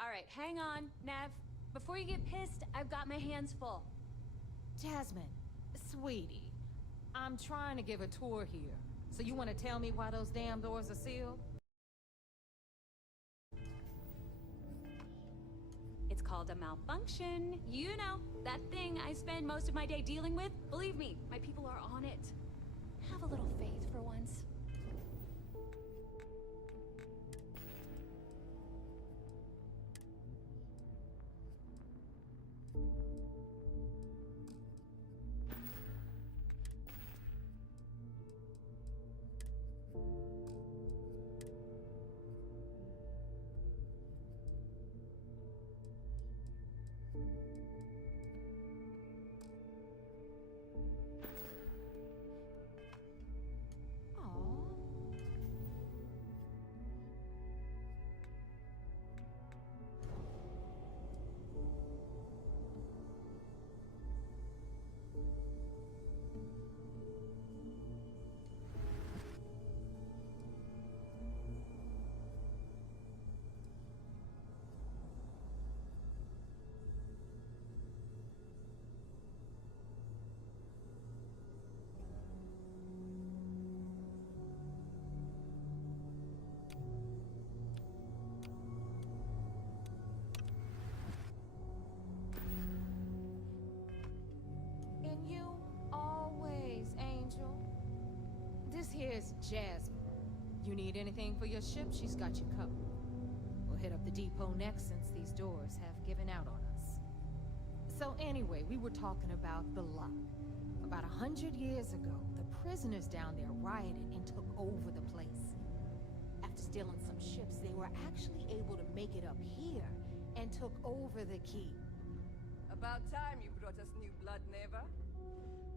all right. Hang on, Nev. Before you get pissed, I've got my hands full. Jasmine, sweetie, I'm trying to give a tour here. So you want to tell me why those damn doors are sealed? It's called a malfunction. You know, that thing I spend most of my day dealing with. Believe me, my people are on it. Have a little faith for once. And you always, Angel. This here's Jasmine. You need anything for your ship, she's got you covered. We'll hit up the depot next since these doors have given out on us. So anyway, we were talking about the lock. About 100 years ago, the prisoners down there rioted and took over the place. After stealing some ships, they were actually able to make it up here and took over the key. About time you brought us new blood, Neva.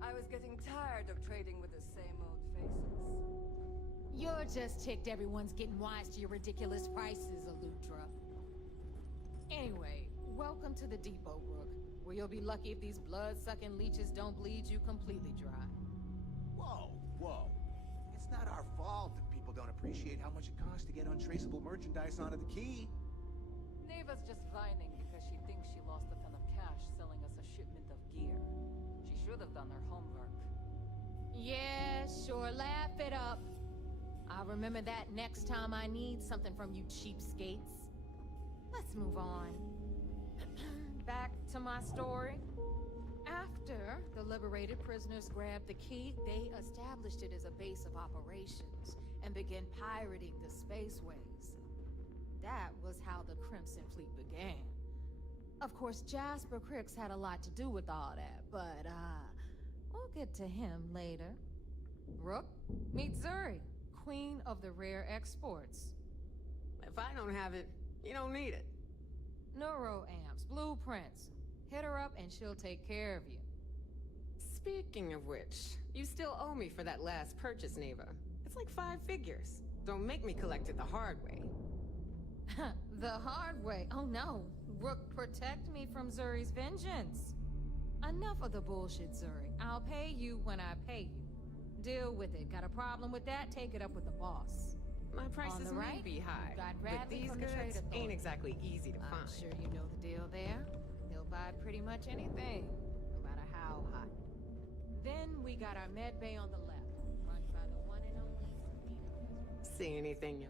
I was getting tired of trading with the same old faces. You're just ticked everyone's getting wise to your ridiculous prices, Aludra. Anyway, welcome to the depot, Rook, where you'll be lucky if these blood-sucking leeches don't bleed you completely dry. Whoa, whoa. It's not our fault that people don't appreciate how much it costs to get untraceable merchandise onto the key. Neva's just whining because she thinks she lost a ton of cash selling us a shipment of gear. She should have done her homework. Yeah, sure, laugh it up. I'll remember that next time I need something from you cheapskates. Let's move on. Back to my story. After the liberated prisoners grabbed the key, they established it as a base of operations and began pirating the spaceways. That was how the Crimson Fleet began. Of course, Jasper Cricks had a lot to do with all that, but, we'll get to him later. Rook, meet Zuri, Queen of the Rare Exports. If I don't have it, you don't need it. Neuroamps, blueprints. Hit her up and she'll take care of you. Speaking of which, you still owe me for that last purchase, Neva. It's like 5 figures. Don't make me collect it the hard way. The hard way? Oh no. Rook, protect me from Zuri's vengeance. Enough of the bullshit, Zuri. I'll pay you when I pay you. Deal with it. Got a problem with that? Take it up with the boss. My prices On the may right, be high, got but Bradley these from the Trade goods Authority. ain't exactly easy to I'm find. sure you know the deal there. He'll buy pretty much anything, no matter how hot. Then we got our med bay on the left, run by the one and only Sabina. See anything?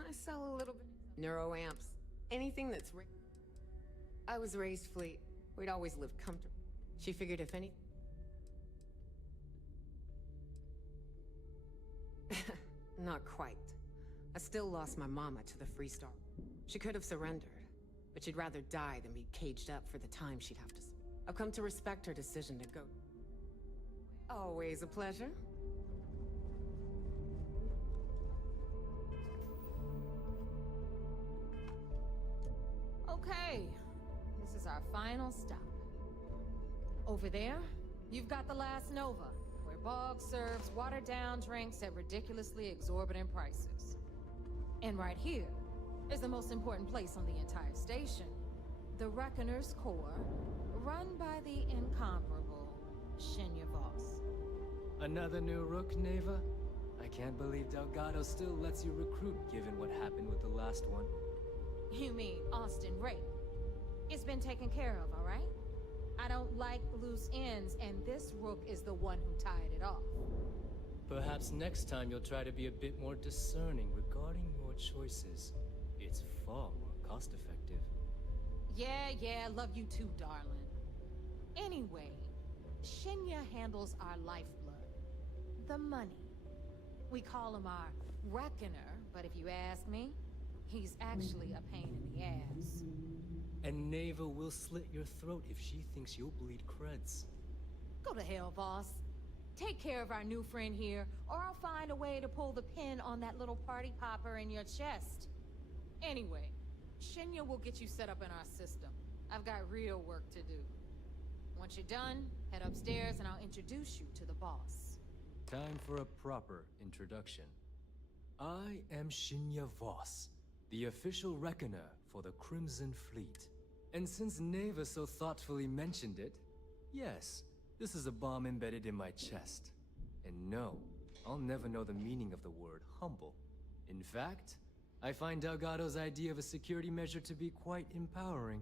I sell a little bit. Neuroamps. Anything that's I was raised fleet. We'd always lived comfortable. She figured if any... Not quite. I still lost my mama to the Freestar. She could have surrendered, but she'd rather die than be caged up for the time she'd have to spend. I've come to respect her decision to go. Always a pleasure. Okay, this is our final stop. Over there, you've got the last Nova, where Bog serves watered-down drinks at ridiculously exorbitant prices. And right here is the most important place on the entire station, the Reckoner's Core, run by the incomparable Shinya Voss. Another new rook, Neva? I can't believe Delgado still lets you recruit given what happened with the last one. You mean Austin Ray? It's been taken care of, all right? I don't like loose ends, and this rook is the one who tied it off. Perhaps next time you'll try to be a bit more discerning regarding your choices. It's far more cost-effective. Yeah, love you too, darling. Anyway, Shinya handles our lifeblood. The money. We call him our Reckoner, but if you ask me, he's actually a pain in the ass. And Neva will slit your throat if she thinks you'll bleed creds. Go to hell, boss. Take care of our new friend here, or I'll find a way to pull the pin on that little party popper in your chest. Anyway, Shinya will get you set up in our system. I've got real work to do. Once you're done, head upstairs and I'll introduce you to the boss. Time for a proper introduction. I am Shinya Voss, the official reckoner for the Crimson Fleet. And since Neva so thoughtfully mentioned it, yes, this is a bomb embedded in my chest. And no, I'll never know the meaning of the word humble. In fact, I find Delgado's idea of a security measure to be quite empowering.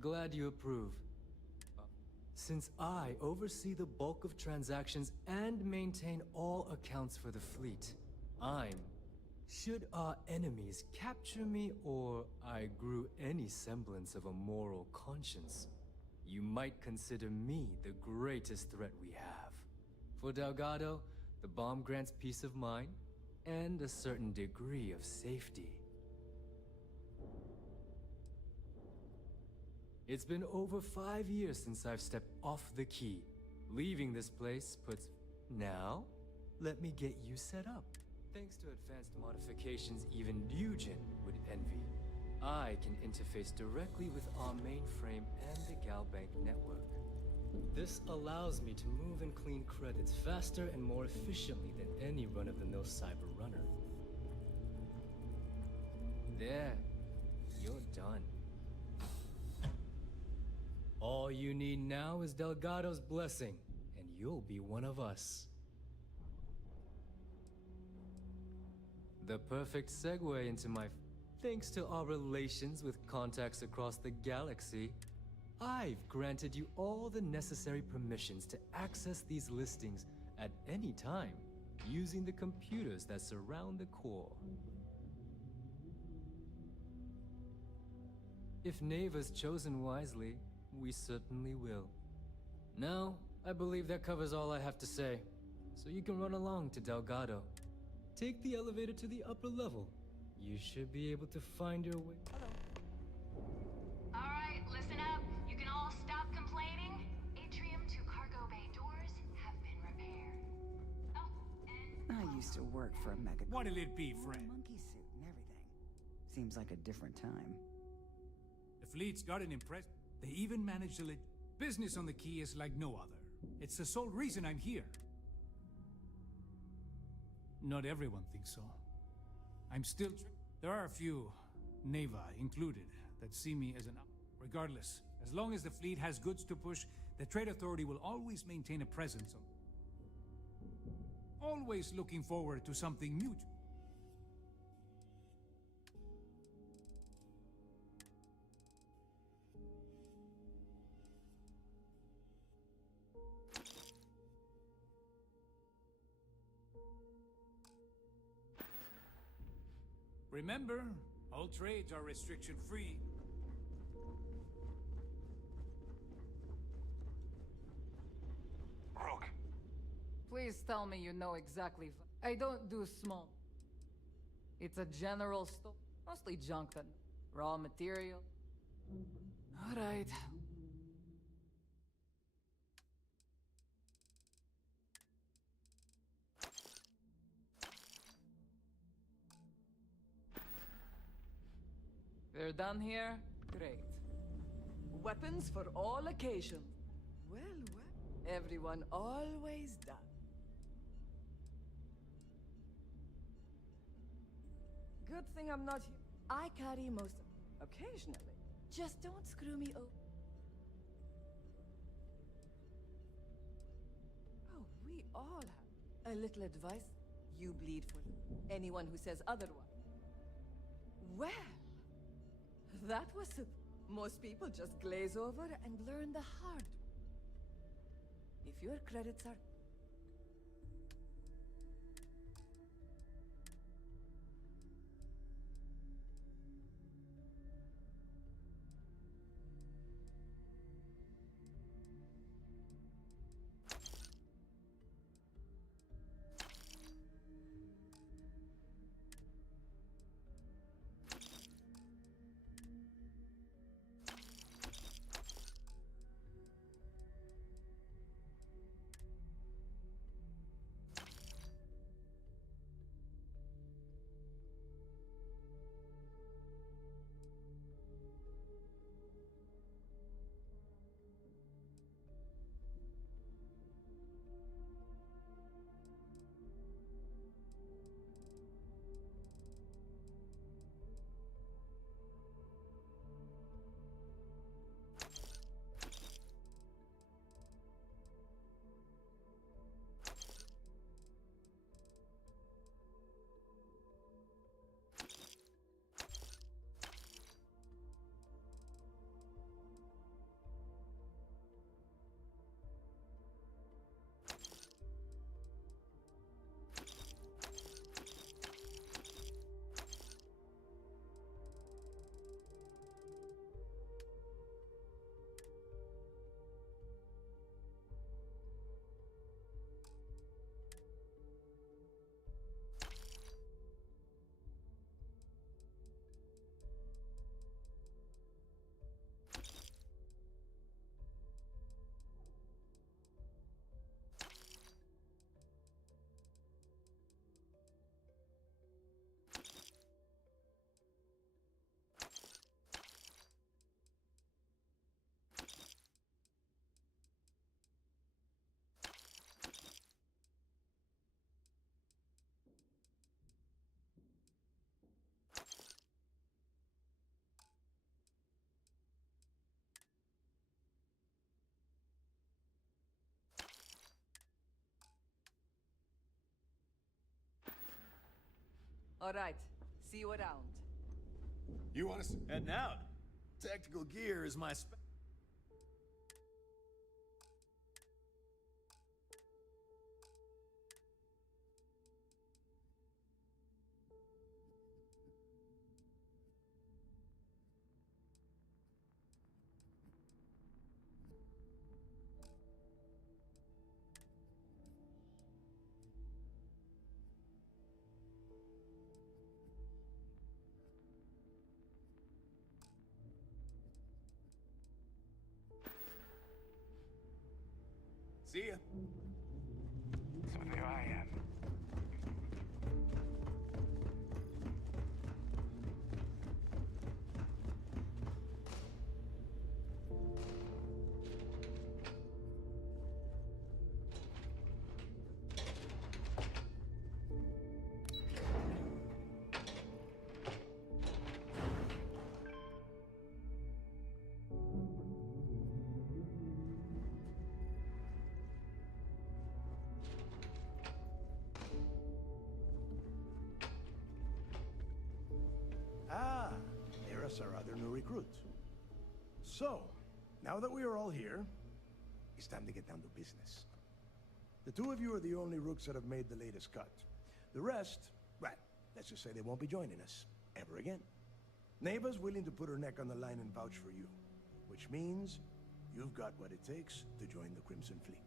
Glad you approve. Since I oversee the bulk of transactions and maintain all accounts for the fleet, should our enemies capture me or I grew any semblance of a moral conscience, you might consider me the greatest threat we have. For Delgado, the bomb grants peace of mind and a certain degree of safety. It's been over 5 years since I've stepped off the key. Leaving this place puts... Now, let me get you set up. Thanks to advanced modifications even Ryujin would envy, I can interface directly with our mainframe and the Galbank network. This allows me to move and clean credits faster and more efficiently than any run-of-the-mill cyber runner. There, you're done. All you need now is Delgado's blessing, and you'll be one of us. The perfect segue into my... Thanks to our relations with contacts across the galaxy, I've granted you all the necessary permissions to access these listings at any time, using the computers that surround the core. If Neva's chosen wisely, we certainly will. Now, I believe that covers all I have to say, so you can run along to Delgado. Take the elevator to the upper level. You should be able to find your way. All right, listen up. You can all stop complaining. Atrium to cargo bay doors have been repaired. Oh, and... I used to work for a mega... What'll it be, friend? Monkey suit and everything. Seems like a different time. The fleet's got an impress. They even managed to let... Business on the key is like no other. It's the sole reason I'm here. Not everyone thinks so. I'm still... There are a few, Neva included, that see me as an... Regardless, as long as the fleet has goods to push, the Trade Authority will always maintain a presence of... Always looking forward to something new. Remember, all trades are restriction-free. Rook. Please tell me you know exactly. I don't do small. It's a general store. Mostly junk and raw material. Alright. You're done here? Great. Weapons for all occasions. Well, well. Everyone always does. Good thing I'm not here. I carry most of... Occasionally. Just don't screw me over. Oh, we all have. A little advice. You bleed for anyone who says otherwise. Well, that was it. Most people just glaze over and learn the hard way. If your credits are... All right. See you around. You want us heading out? Tactical gear is my See ya. So there I am. There's our other new recruit. So, now that we are all here, it's time to get down to business. The two of you are the only rooks that have made the latest cut. The rest, well, let's just say they won't be joining us ever again. Neva's willing to put her neck on the line and vouch for you, which means you've got what it takes to join the Crimson Fleet.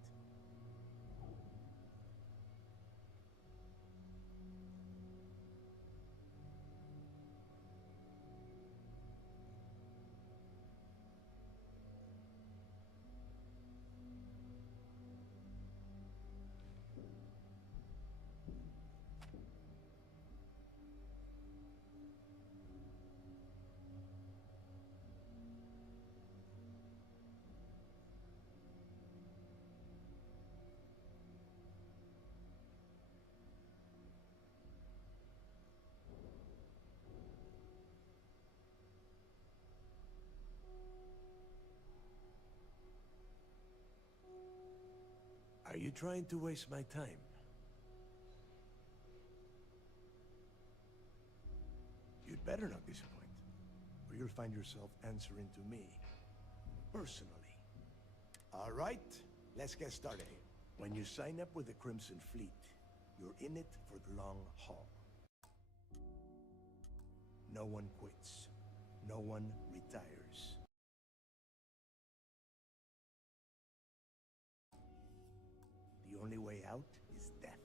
Are you trying to waste my time? You'd better not disappoint, or you'll find yourself answering to me, personally. All right, let's get started. When you sign up with the Crimson Fleet, you're in it for the long haul. No one quits. No one retires. The only way out is death.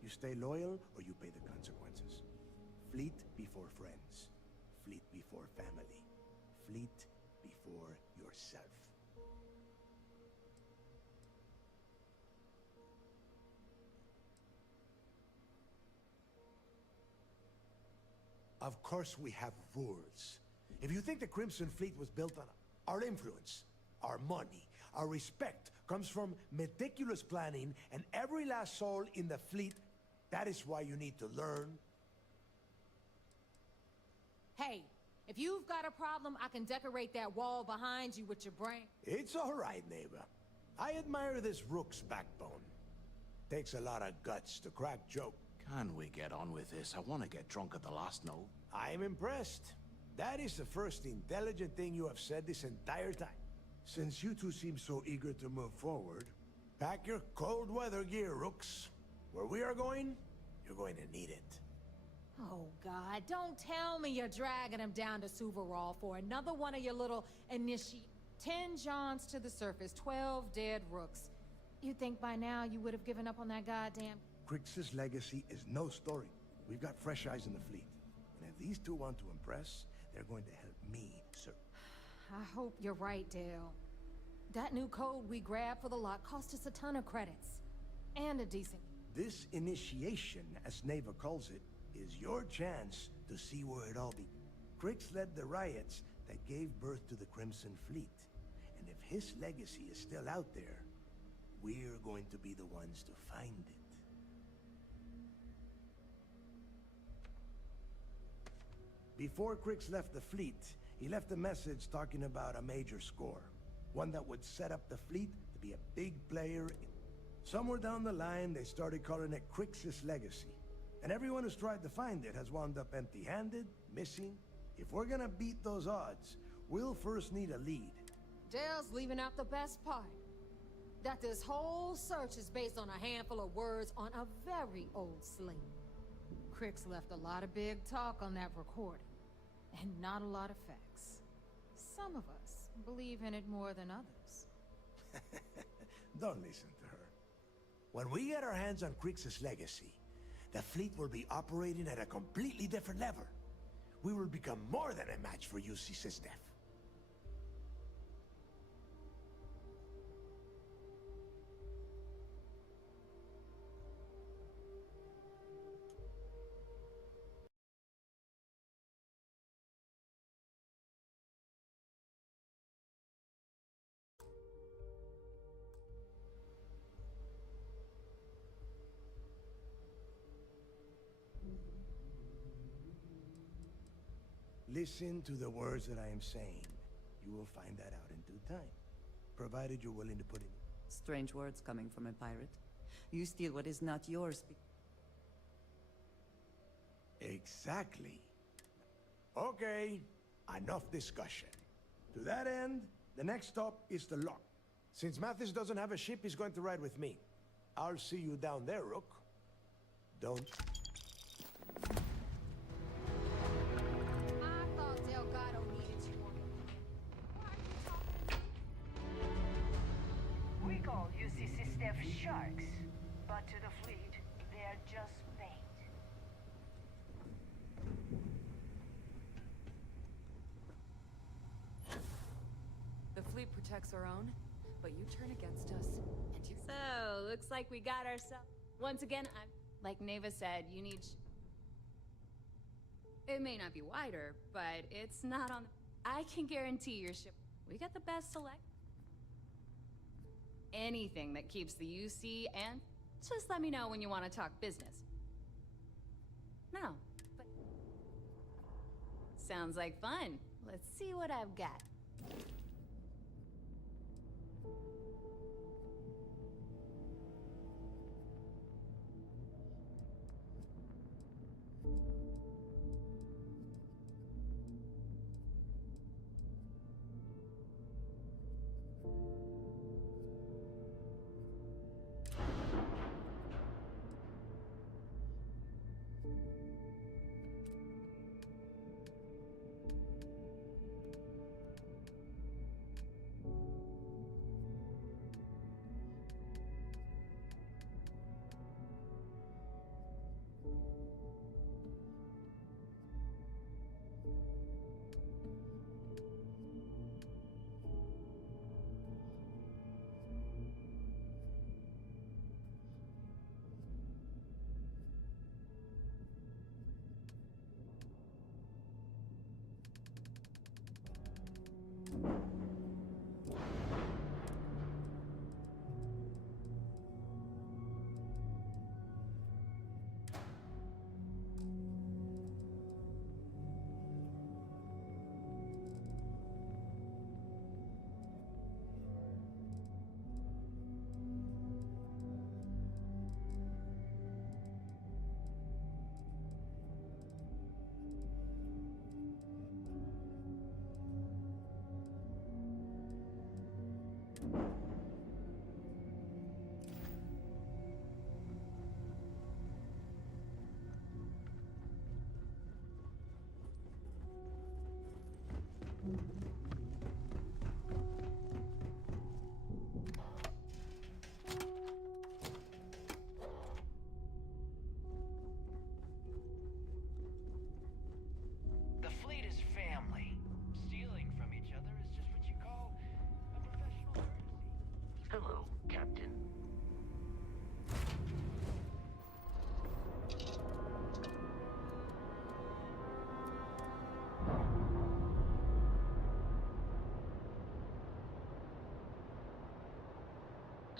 You stay loyal or you pay the consequences. Fleet before friends. Fleet before family. Fleet before yourself. Of course we have rules. If you think the Crimson Fleet was built on our influence, our money, our respect comes from meticulous planning and every last soul in the fleet, that is why you need to learn. Hey, if you've got a problem, I can decorate that wall behind you with your brain. It's all right, neighbor. I admire this Rook's backbone. Takes a lot of guts to crack jokes. Can we get on with this? I want to get drunk at the last note. I'm impressed. That is the first intelligent thing you have said this entire time. Since you two seem so eager to move forward, pack your cold weather gear, Rooks. Where we are going, you're going to need it. Oh, God, don't tell me you're dragging him down to Suvarall for another one of your little 10 Johns to the surface, 12 dead Rooks. You'd think by now you would have given up on that goddamn... Crix's legacy is no story. We've got fresh eyes in the fleet. And if these two want to impress, they're going to help me, sir. I hope you're right, Dale. That new code we grabbed for the lot cost us a ton of credits. And a decent... This initiation, as Neva calls it, is your chance to see where it all began. Crix led the riots that gave birth to the Crimson Fleet. And if his legacy is still out there, we're going to be the ones to find it. Before Crix left the fleet, he left a message talking about a major score. One that would set up the fleet to be a big player. Somewhere down the line, they started calling it Crix's legacy. And everyone who's tried to find it has wound up empty-handed, missing. If we're gonna beat those odds, we'll first need a lead. Dale's leaving out the best part. That this whole search is based on a handful of words on a very old slate. Crix left a lot of big talk on that recording, and not a lot of facts. Some of us believe in it more than others. Don't listen to her. When we get our hands on Crix's legacy, the fleet will be operating at a completely different level. We will become more than a match for UC Sysdef. Listen to the words that I am saying. You will find that out in due time. Provided you're willing to put in... Strange words coming from a pirate. You steal what is not yours. Exactly. Okay, enough discussion. To that end, the next stop is the lock. Since Mathis doesn't have a ship, he's going to ride with me. I'll see you down there, Rook. Don't... We call UC Sysdef sharks, but to the fleet, they're just bait. The fleet protects our own, but you turn against us, and you... So, looks like we got ourselves... Once again, like Neva said, you need... It may not be wider, but it's not on... I can guarantee your ship... We got the best select... Anything that keeps the UC and... Just let me know when you want to talk business. No, but... Sounds like fun. Let's see what I've got.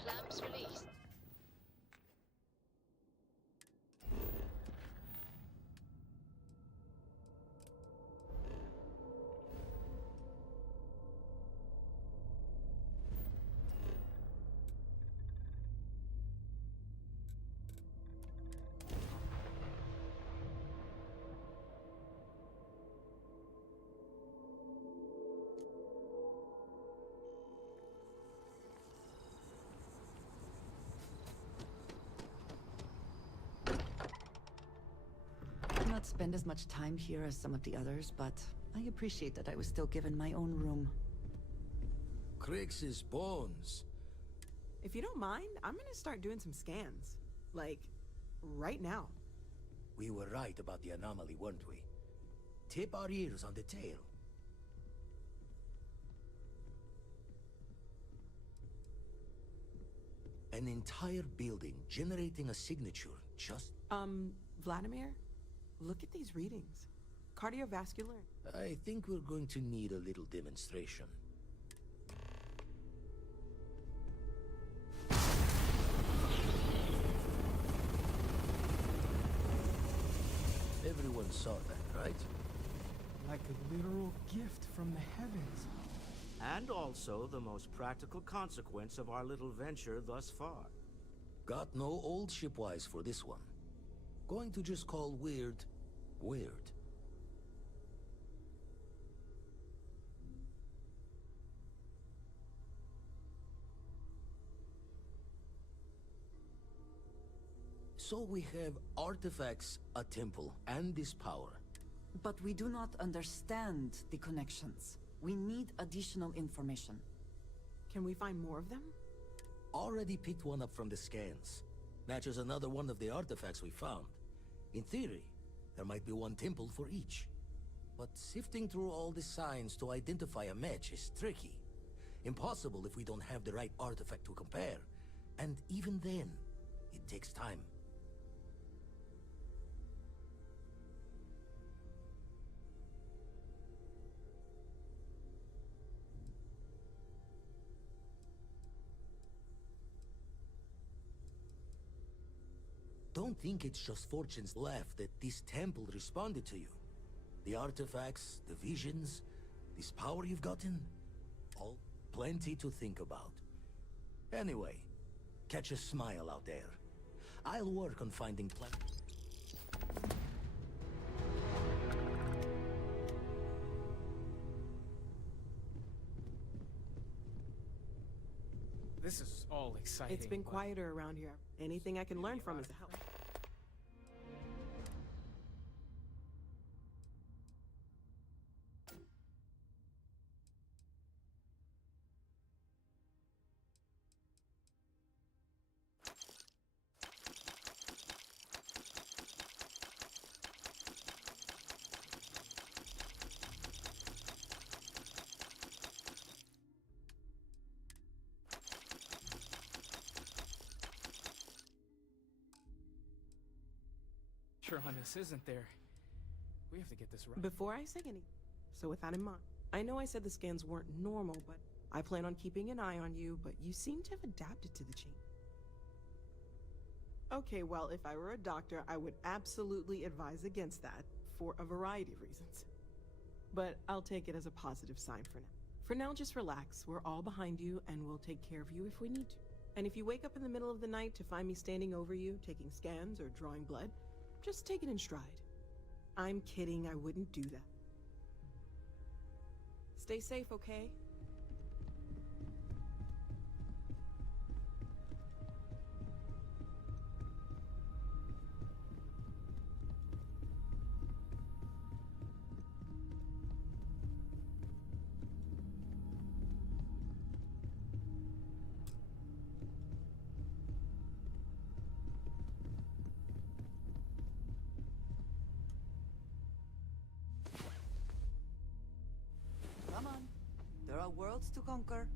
Clamps released. Not spend as much time here as some of the others, but I appreciate that I was still given my own room. Crix's bones. If you don't mind, I'm gonna start doing some scans. Like, right now. We were right about the anomaly, weren't we? Tip our ears on the tail. An entire building generating a signature just... Vladimir? Look at these readings. Cardiovascular. I think we're going to need a little demonstration. Everyone saw that, right? Like a literal gift from the heavens. And also the most practical consequence of our little venture thus far. Got no old shipwise for this one. Going to just call weird, weird. So we have artifacts, a temple, and this power. But we do not understand the connections. We need additional information. Can we find more of them? Already picked one up from the scans. Matches another one of the artifacts we found. In theory, there might be one temple for each. But sifting through all the signs to identify a match is tricky. Impossible if we don't have the right artifact to compare. And even then, it takes time. Don't think it's just Fortune's left that this temple responded to you. The artifacts, the visions, this power you've gotten, all plenty to think about. Anyway, catch a smile out there. I'll work on finding This is all exciting. It's been quieter around here. Anything I can learn from is a help. On us, isn't there? We have to get this right. Before I say anything, so with that in mind, I know I said the scans weren't normal, but I plan on keeping an eye on you, but you seem to have adapted to the change. Okay, well, if I were a doctor, I would absolutely advise against that, for a variety of reasons. But I'll take it as a positive sign for now. For now, just relax. We're all behind you, and we'll take care of you if we need to. And if you wake up in the middle of the night to find me standing over you, taking scans or drawing blood, just take it in stride. I'm kidding, I wouldn't do that. Stay safe, okay? Come on. There are worlds to conquer.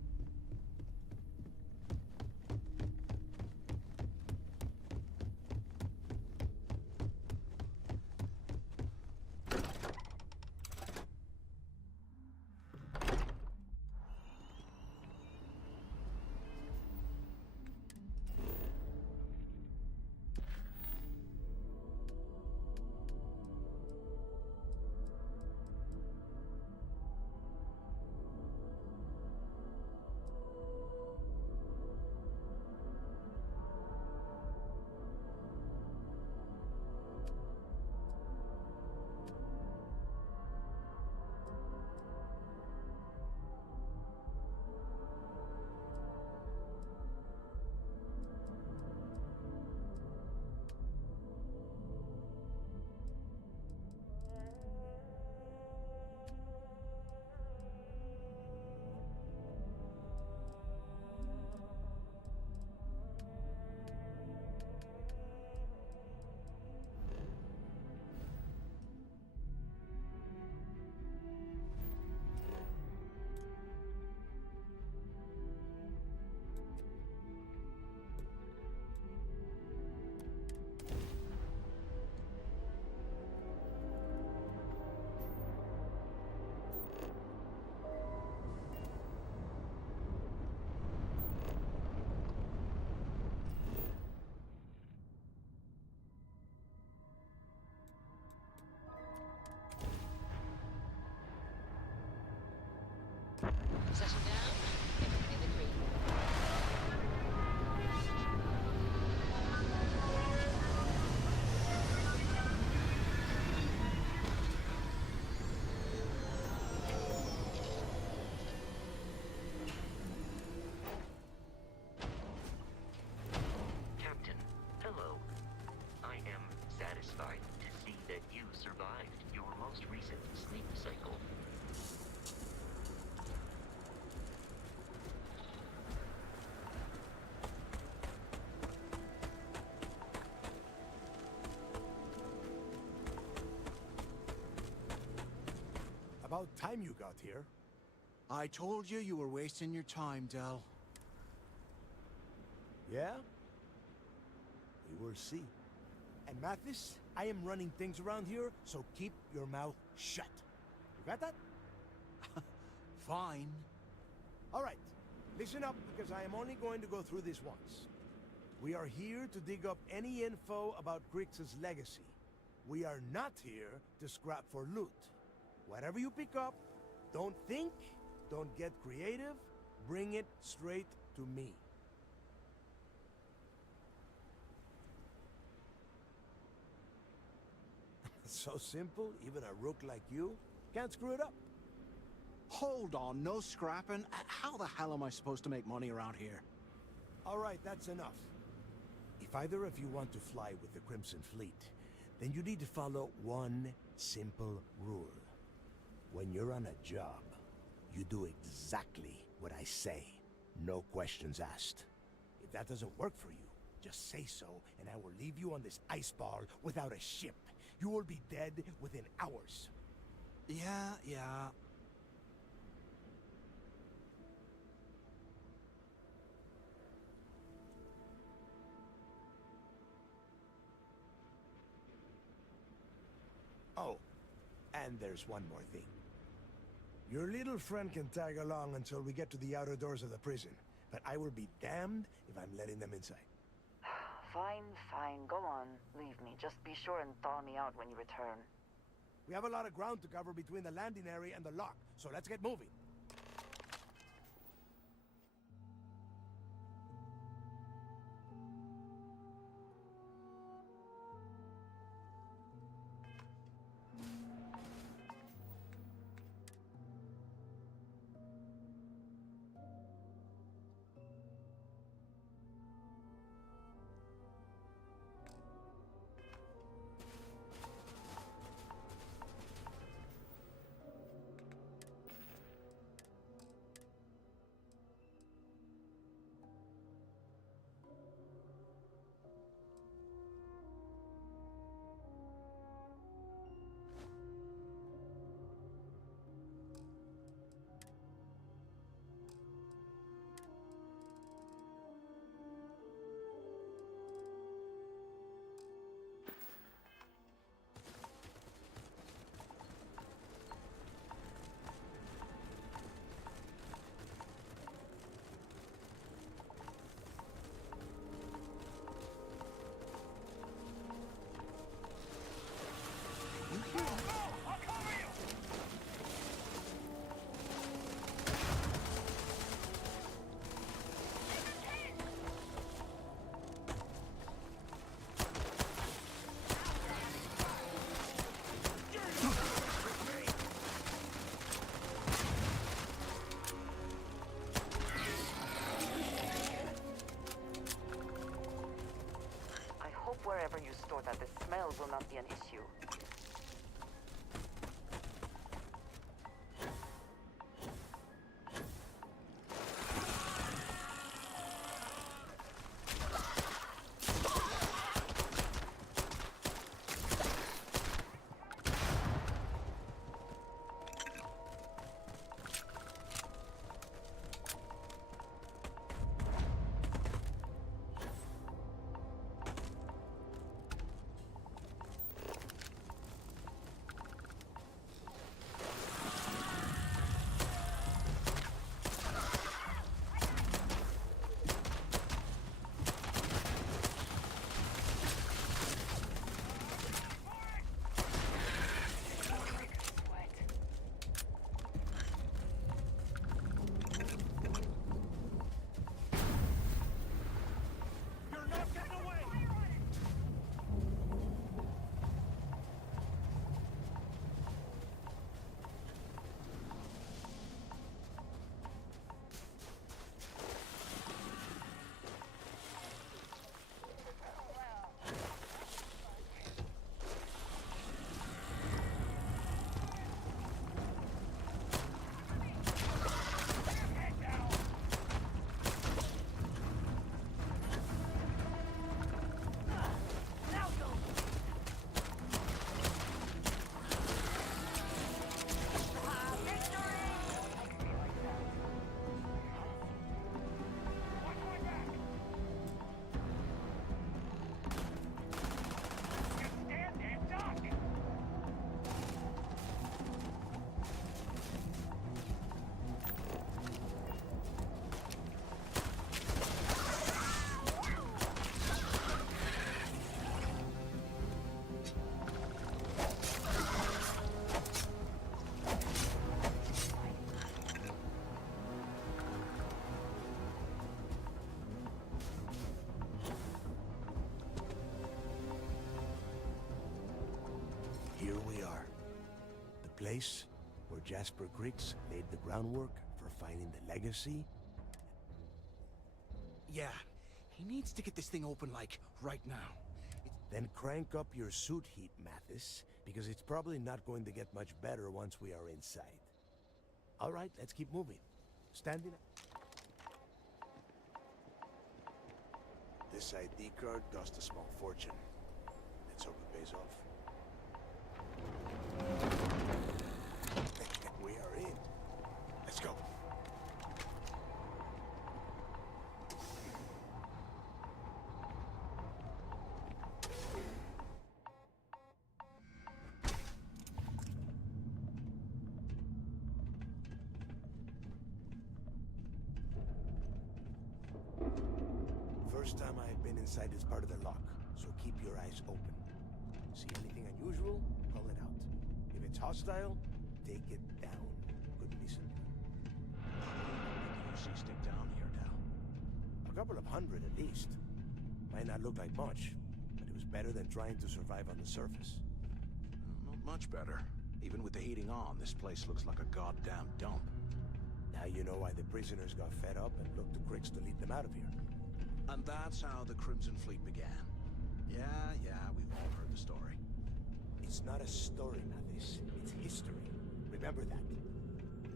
About time you got here. I told you you were wasting your time, Del. Yeah? We will see. And Mathis, I am running things around here, so keep your mouth shut. You got that? Fine. All right. Listen up, because I am only going to go through this once. We are here to dig up any info about Grix's legacy. We are not here to scrap for loot. Whatever you pick up, don't think, don't get creative, bring it straight to me. So simple, even a rook like you can't screw it up. Hold on, no scrapping? How the hell am I supposed to make money around here? All right, that's enough. If either of you want to fly with the Crimson Fleet, then you need to follow one simple rule. When you're on a job, you do exactly what I say. No questions asked. If that doesn't work for you, just say so, and I will leave you on this ice ball without a ship. You will be dead within hours. Yeah. Oh, and there's one more thing. Your little friend can tag along until we get to the outer doors of the prison, but I will be damned if I'm letting them inside. Fine, go on. Leave me. Just be sure and thaw me out when you return. We have a lot of ground to cover between the landing area and the lock, so let's get moving. Wherever you store that, the smell will not be an issue. here we are. The place where Jasper Griggs laid the groundwork for finding the legacy. Yeah, he needs to get this thing open, like, right now. Then crank up your suit heat, Mathis, because it's probably not going to get much better once we are inside. All right, let's keep moving. Standing up. This ID card cost a small fortune. Let's hope it pays off. We are in. Let's go. First time I've been inside this part of the lock, so keep your eyes open. See anything unusual? Call it out. If it's hostile, take it down. Couldn't be simpler. Usually stick down here, Dal. A couple of hundred at least. Might not look like much, but it was better than trying to survive on the surface. Not much better. Even with the heating on, this place looks like a goddamn dump. Now you know why the prisoners got fed up and looked to Griggs to lead them out of here. And that's how the Crimson Fleet began. Yeah, we've all heard the story. It's not a story, Mathis. It's history. Remember that.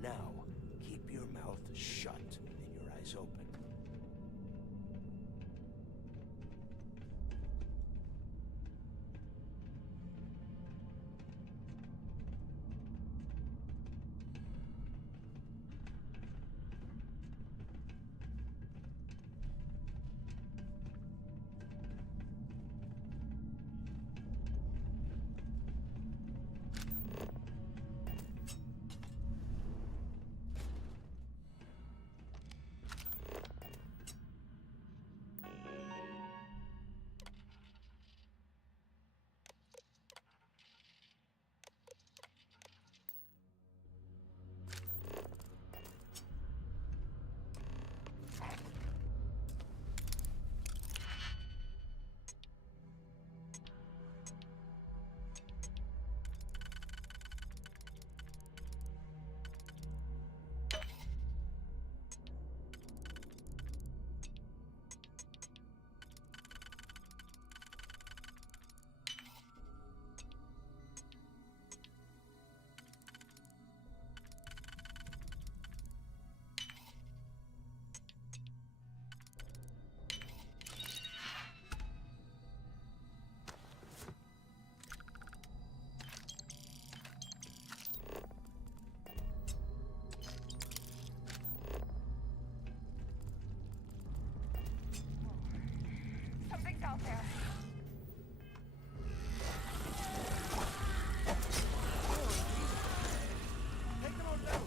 Now, keep your mouth shut and your eyes open. Something's out there. Take them on down.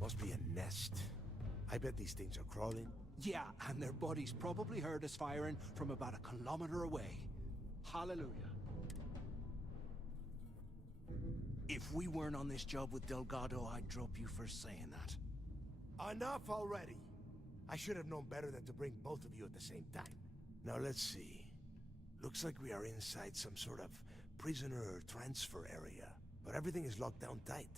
Must be a nest. I bet these things are crawling. Yeah, and their buddies probably heard us firing from about a kilometer away. Hallelujah. If we weren't on this job with Delgado, I'd drop you for saying that. Enough already! I should have known better than to bring both of you at the same time. Now let's see. Looks like we are inside some sort of prisoner transfer area, but everything is locked down tight.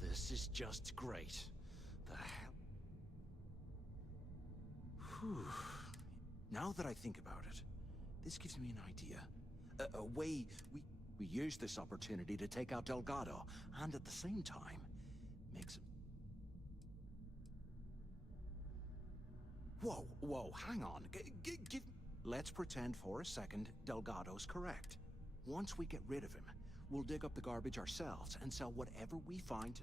This is just great. The hell? Whew. Now that I think about it, this gives me an idea. A way we use this opportunity to take out Delgado, and at the same time, makes... Whoa, hang on. Let's pretend for a second Delgado's correct. Once we get rid of him, we'll dig up the garbage ourselves and sell whatever we find to...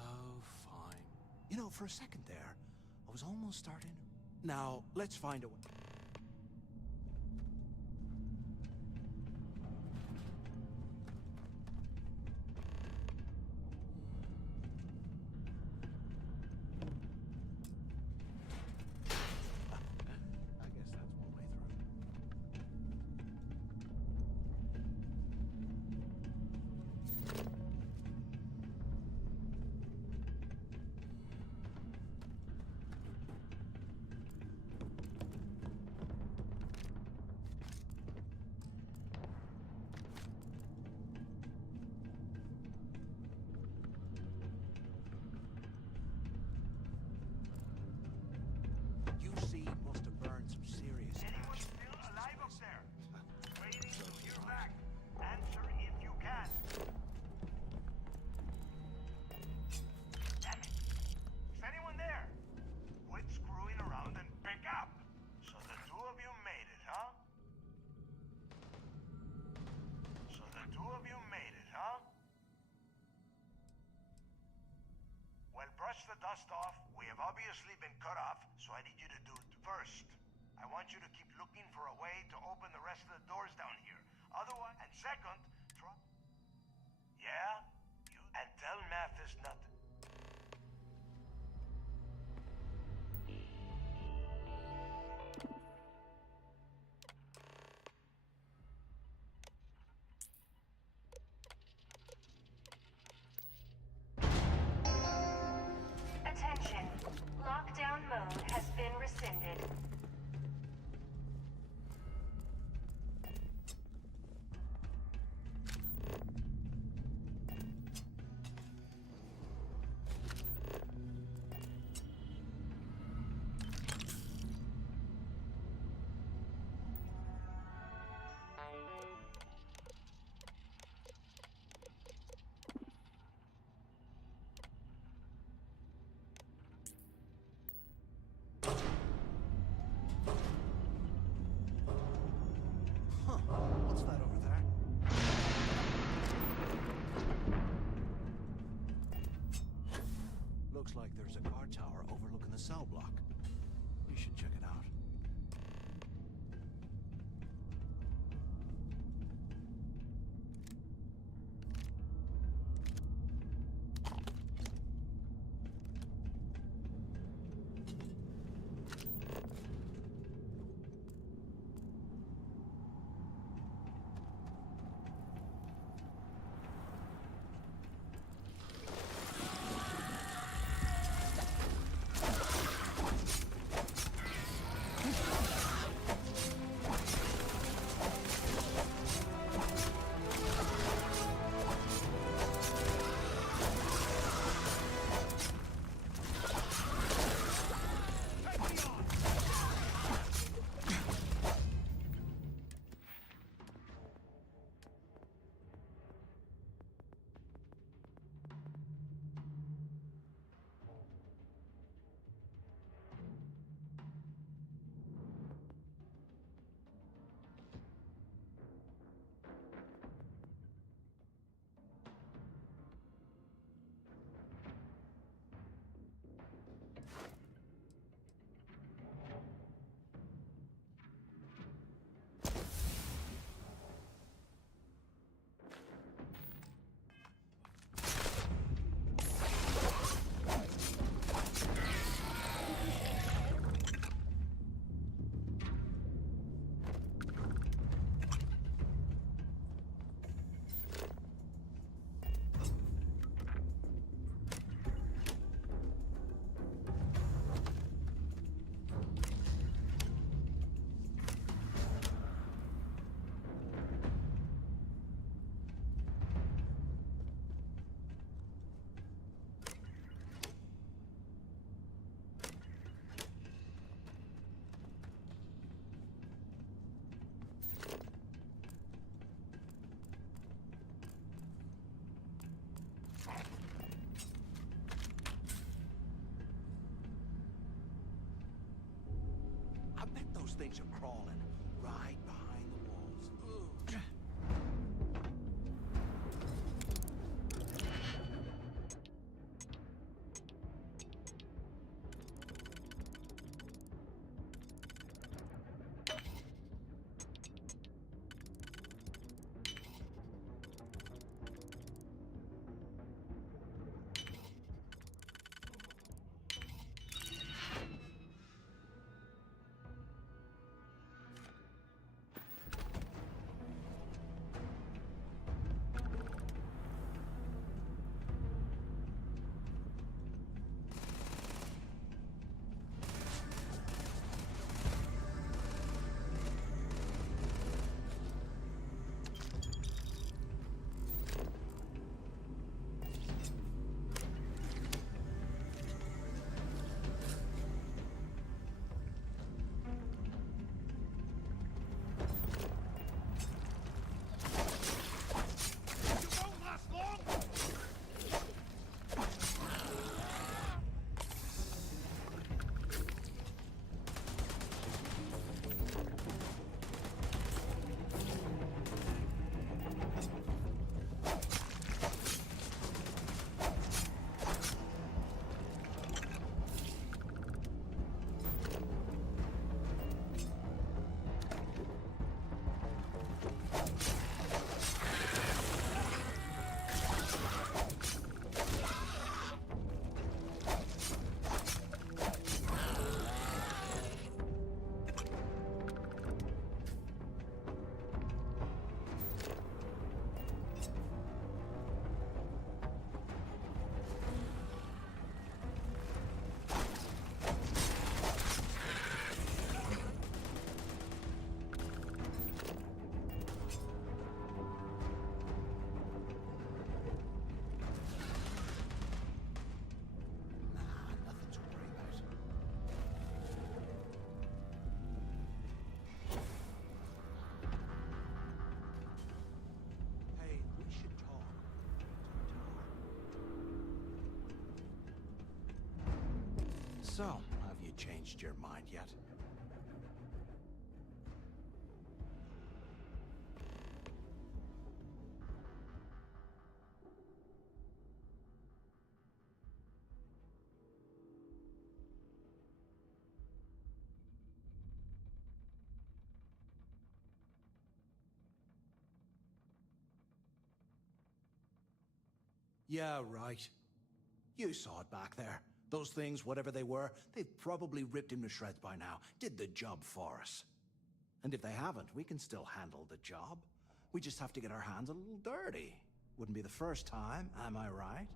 Oh, fine. You know, for a second there, I was almost starting... Now, let's find a way... the dust off. We have obviously been cut off, so I need you to do it first. I want you to keep looking for a way to open the rest of the doors down here. Otherwise, and second, try... Yeah? And tell Mathis nothing. Attention. Lockdown mode has been rescinded. What's that over there? Looks like there's a guard tower overlooking the cell block. You should check it out. I bet those things are crawling right behind the walls. Ugh. So, have you changed your mind yet? Yeah, right. You saw it back there. Those things, whatever they were, they've probably ripped him to shreds by now. Did the job for us. And if they haven't, we can still handle the job. We just have to get our hands a little dirty. Wouldn't be the first time, am I right?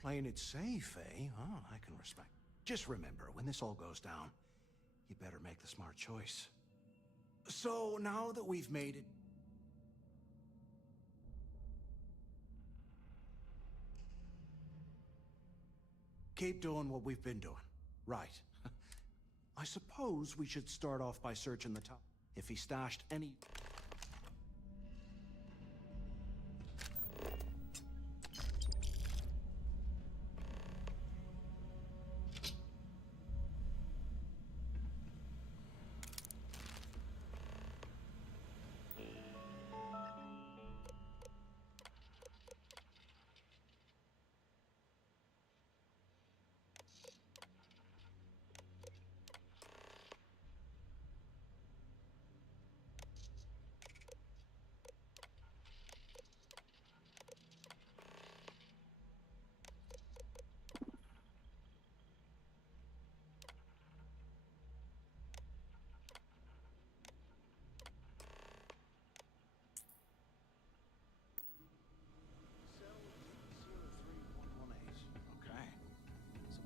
Playing it safe, eh? Oh, I can respect. Just remember, when this all goes down, you better make the smart choice. So, now that we've made it... Keep doing what we've been doing. Right. I suppose we should start off by searching the top. If he stashed any...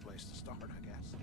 Place to start, I guess.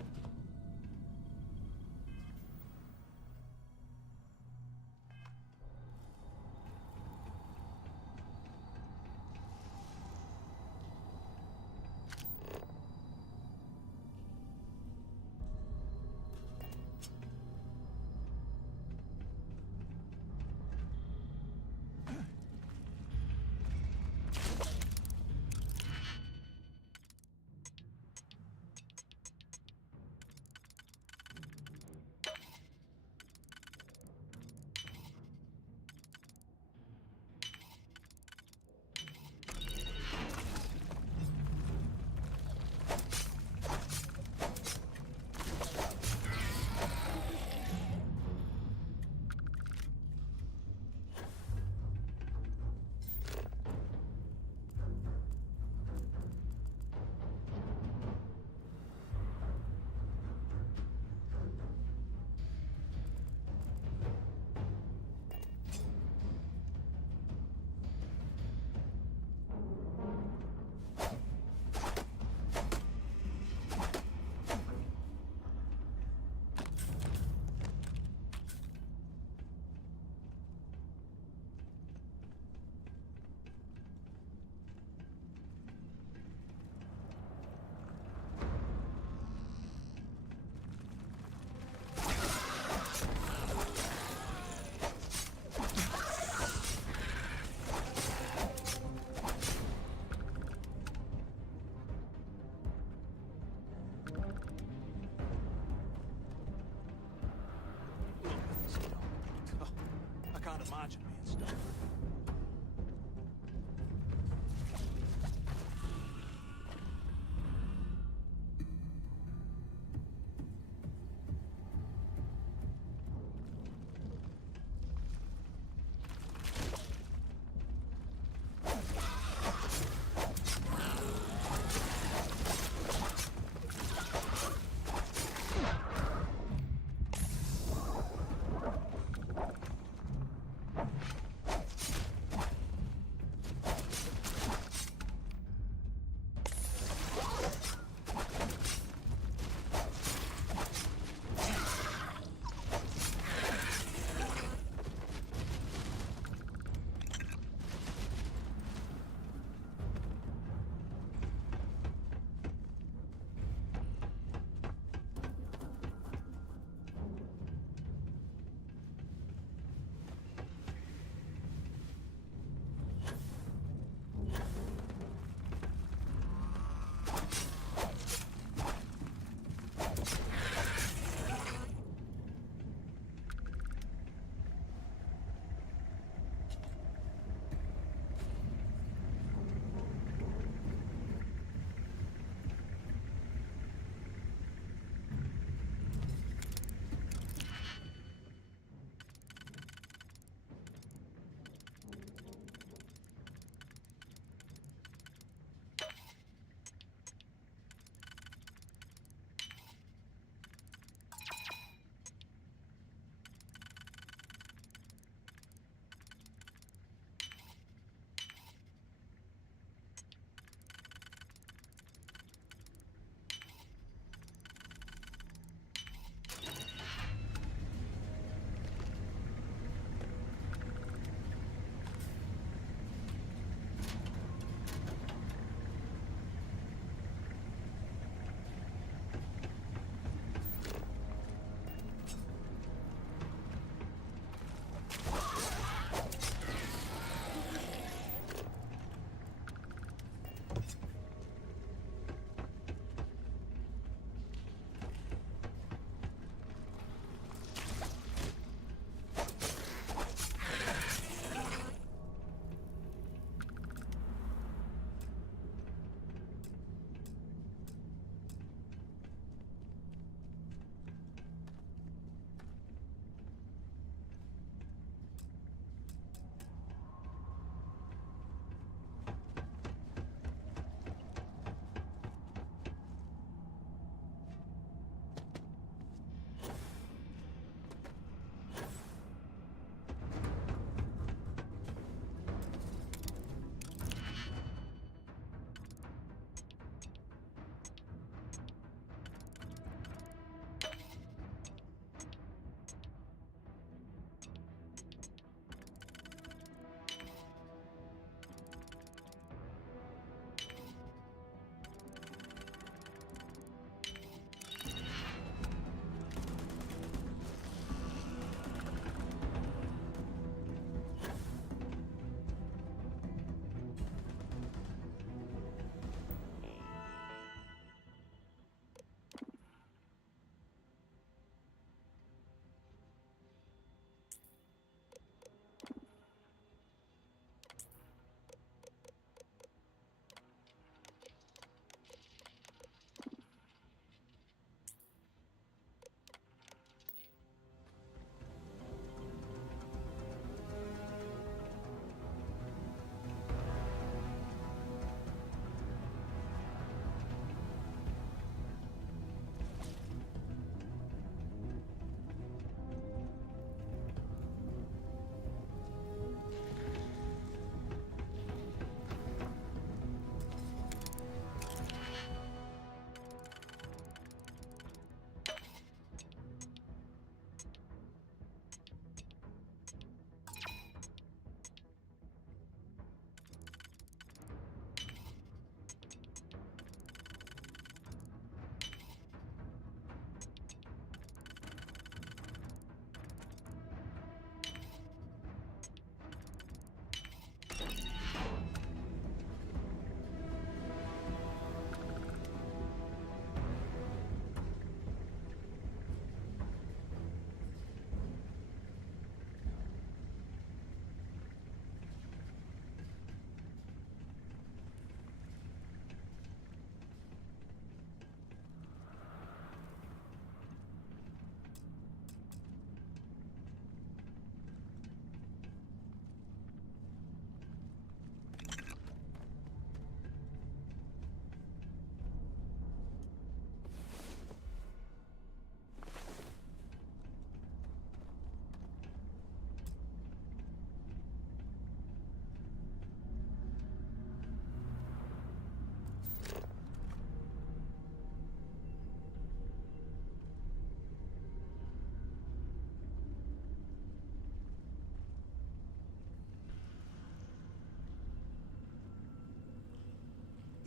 Imagine being stuck.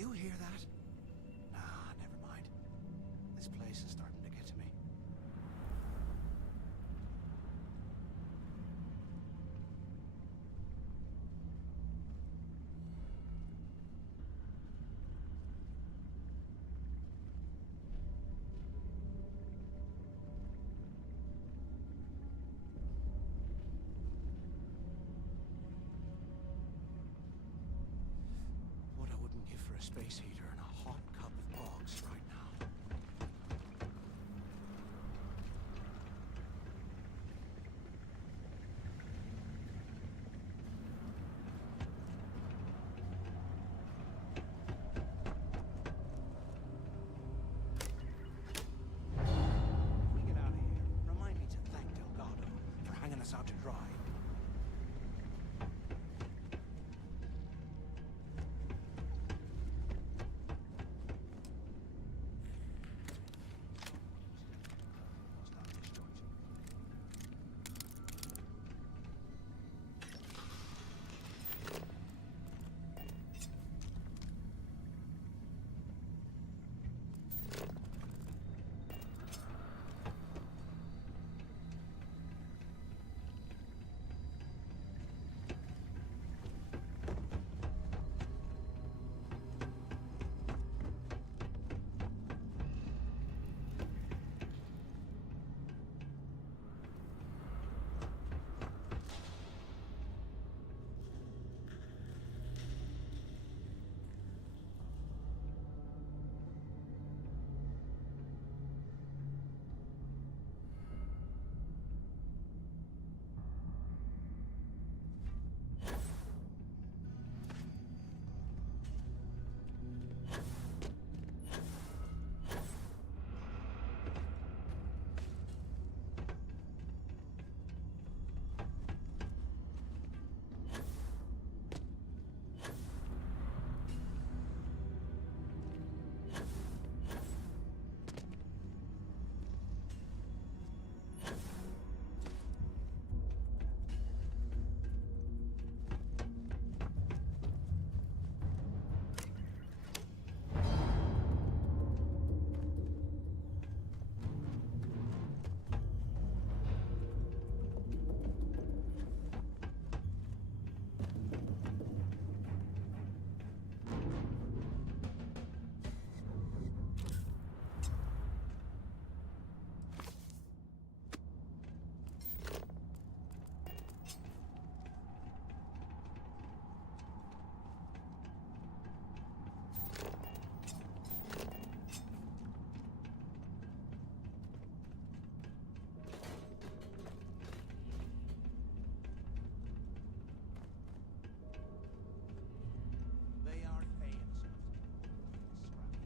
You hear that? Nah, never mind. This place is starting to get to me. What I wouldn't give for a space heater and a hot cup of bogs right now. When we get out of here, remind me to thank Delgado for hanging us out to dry. They aren't paying us enough to scrappy.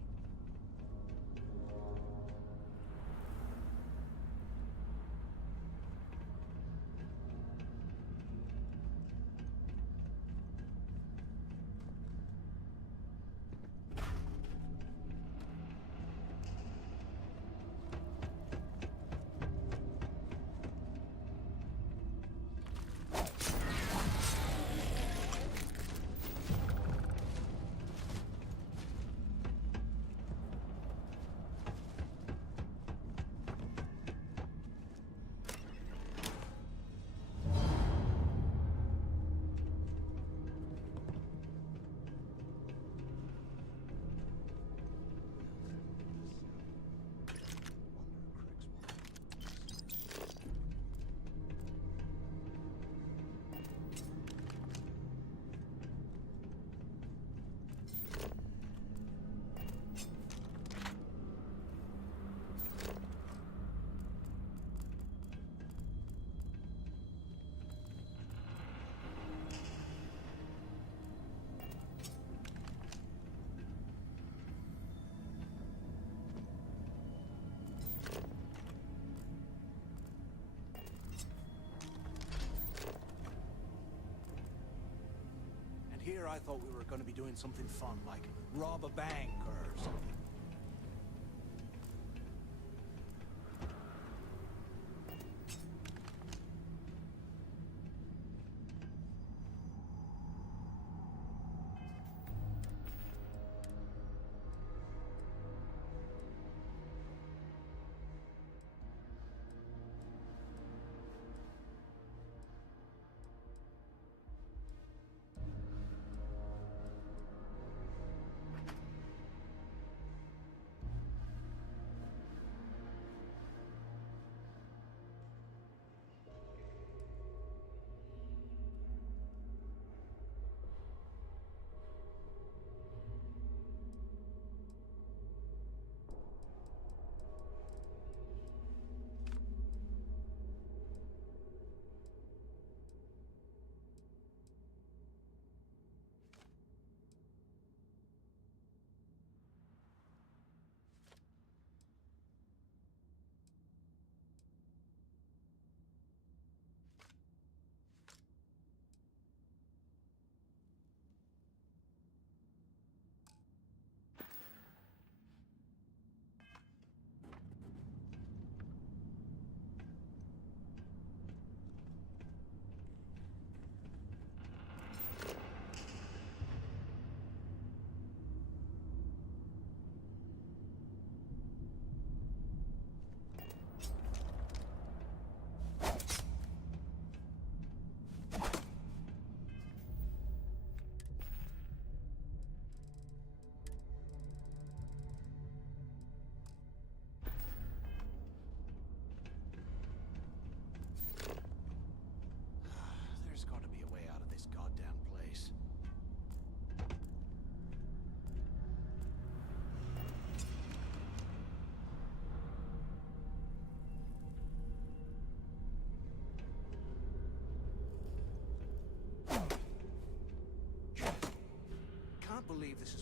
Here I thought we were going to be doing something fun, like rob a bank or something.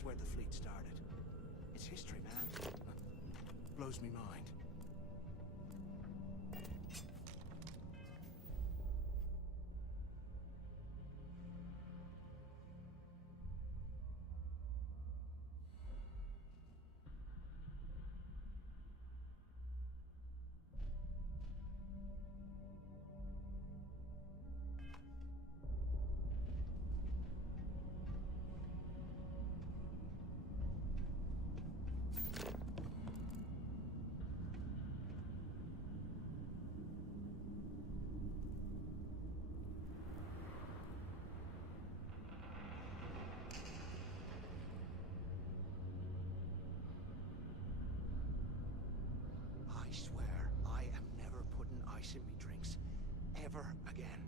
where the fleet started. It's history, man. Blows me mind. I swear, I am never putting ice in me drinks. Ever again.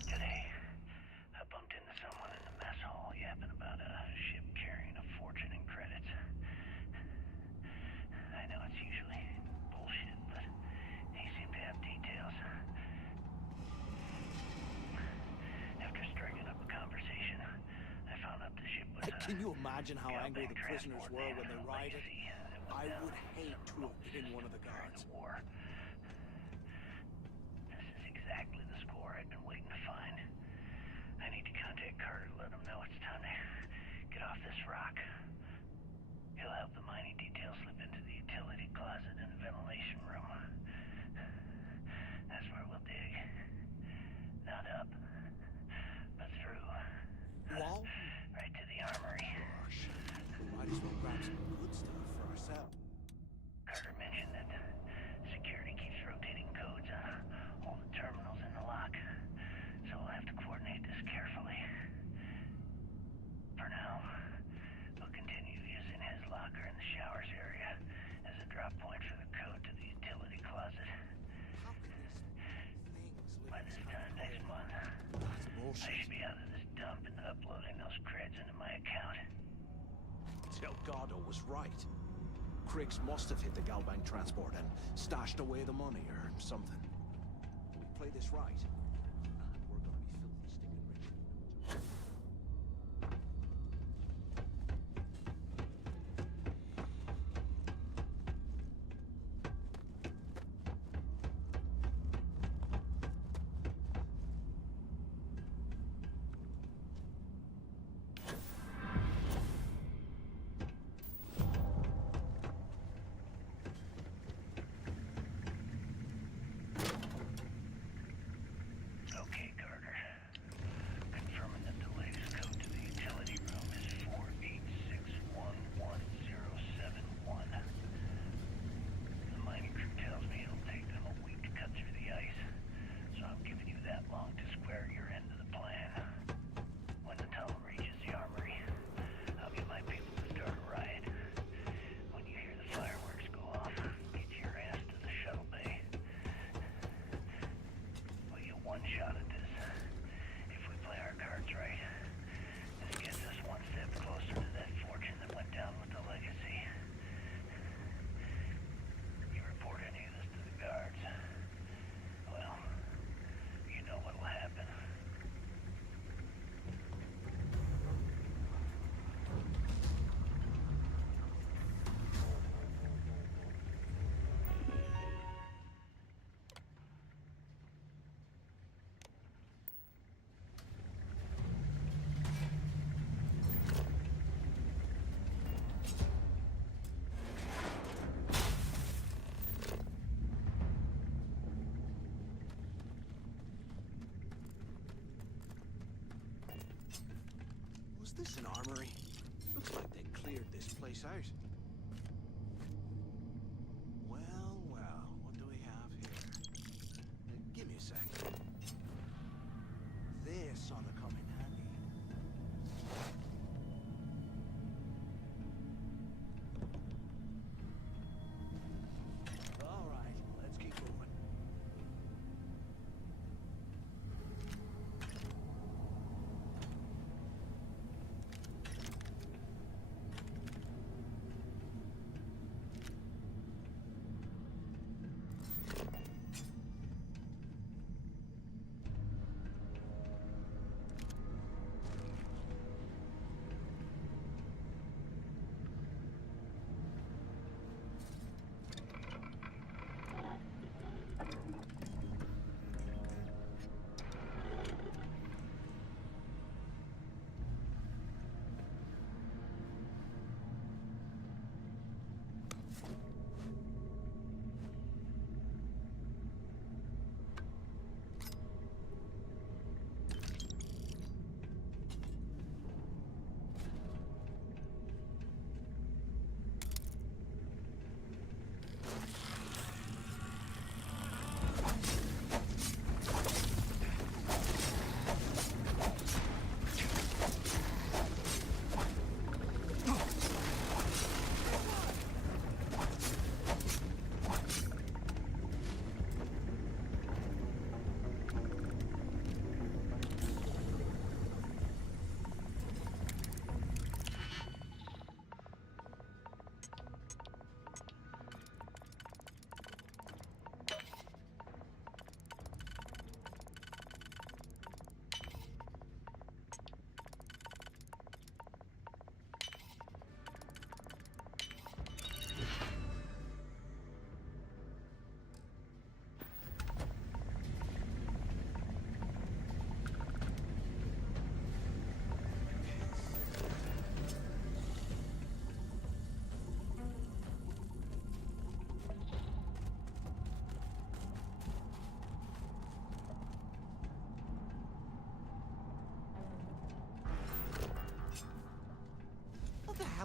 Today, I bumped into someone in the mess hall yapping about a ship carrying a fortune in credits. I know it's usually bullshit, but he seemed to have details. After striking up a conversation, I found out the ship was Can you imagine how angry the prisoners were when they rioted? I would hate to have been one of the guards. This is exactly the score I've been waiting to find. I need to contact Carter to let him know it's time to get off this rock. He'll help the mining detail slip into the utility closet in the ventilation room. That's where we'll dig. Not up, but through. Wall? Right to the armory. Gosh, we might as well grab some good stuff for ourselves. Carter mentioned that security keeps rotating codes on all the terminals in the lock, so we'll have to coordinate this carefully. For now, we'll continue using his locker in the showers area as a drop point for the code to the utility closet. How can these things live By this time next month, That's I bullshit. should be out of this dump and uploading those creds into my account. Delgado was right. Kriggs must have hit the Galbank transport and stashed away the money or something. We play this right, and we're gonna be filthy stinking rich. Okay, Carter. Confirming that the latest code to the utility room is 4861171. The mining crew tells me it'll take them a week to cut through the ice, so I'm giving you that long to square your end of the plan. When the tunnel reaches the armory, I'll get my people to start a riot. When you hear the fireworks go off, get your ass to the shuttle bay. We'll get one shot at this. If we play our cards right, this gets us one step closer to that fortune that went down with the legacy. You report any of this to the guards, well, you know what'll happen. Was this an armory? Looks like they cleared this place out. Well, well, what do we have here? Give me a sec. This ought to come in handy. All right, let's keep moving.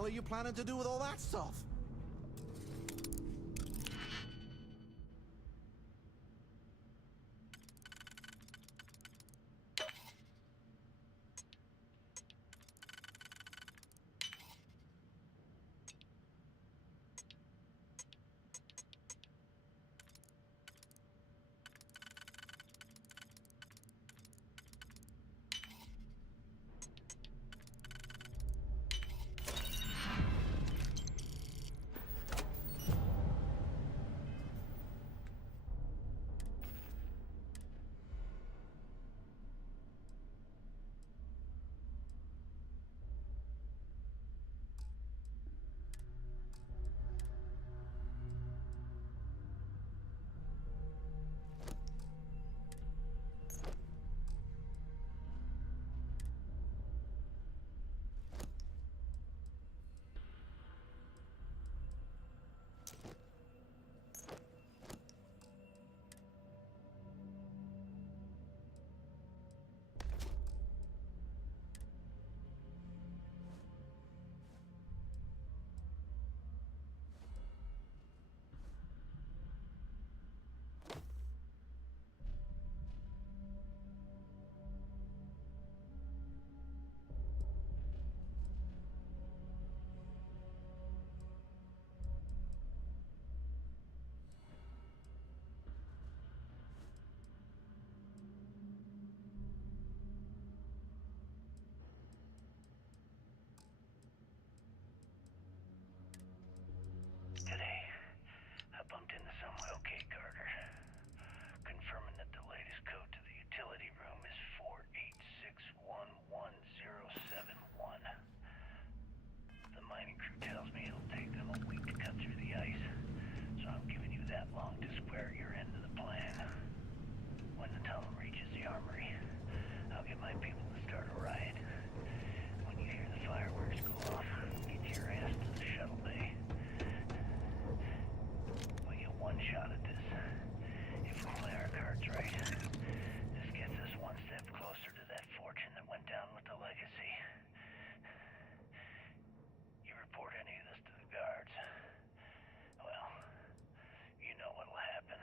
are you planning to do with all that stuff? Today, I bumped into someone. Okay, Carter. Confirming that the latest code to the utility room is 486111071. The mining crew tells me it'll take them a week to cut through the ice, so I'm giving you that long to square your end of the plan. When the tunnel reaches the armory, I'll get my people to start a riot. When you hear the fireworks go off, get your ass to the shuttle bay. We get one shot at this. If we play our cards right, this gets us one step closer to that fortune that went down with the legacy. You report any of this to the guards, well, you know what'll happen.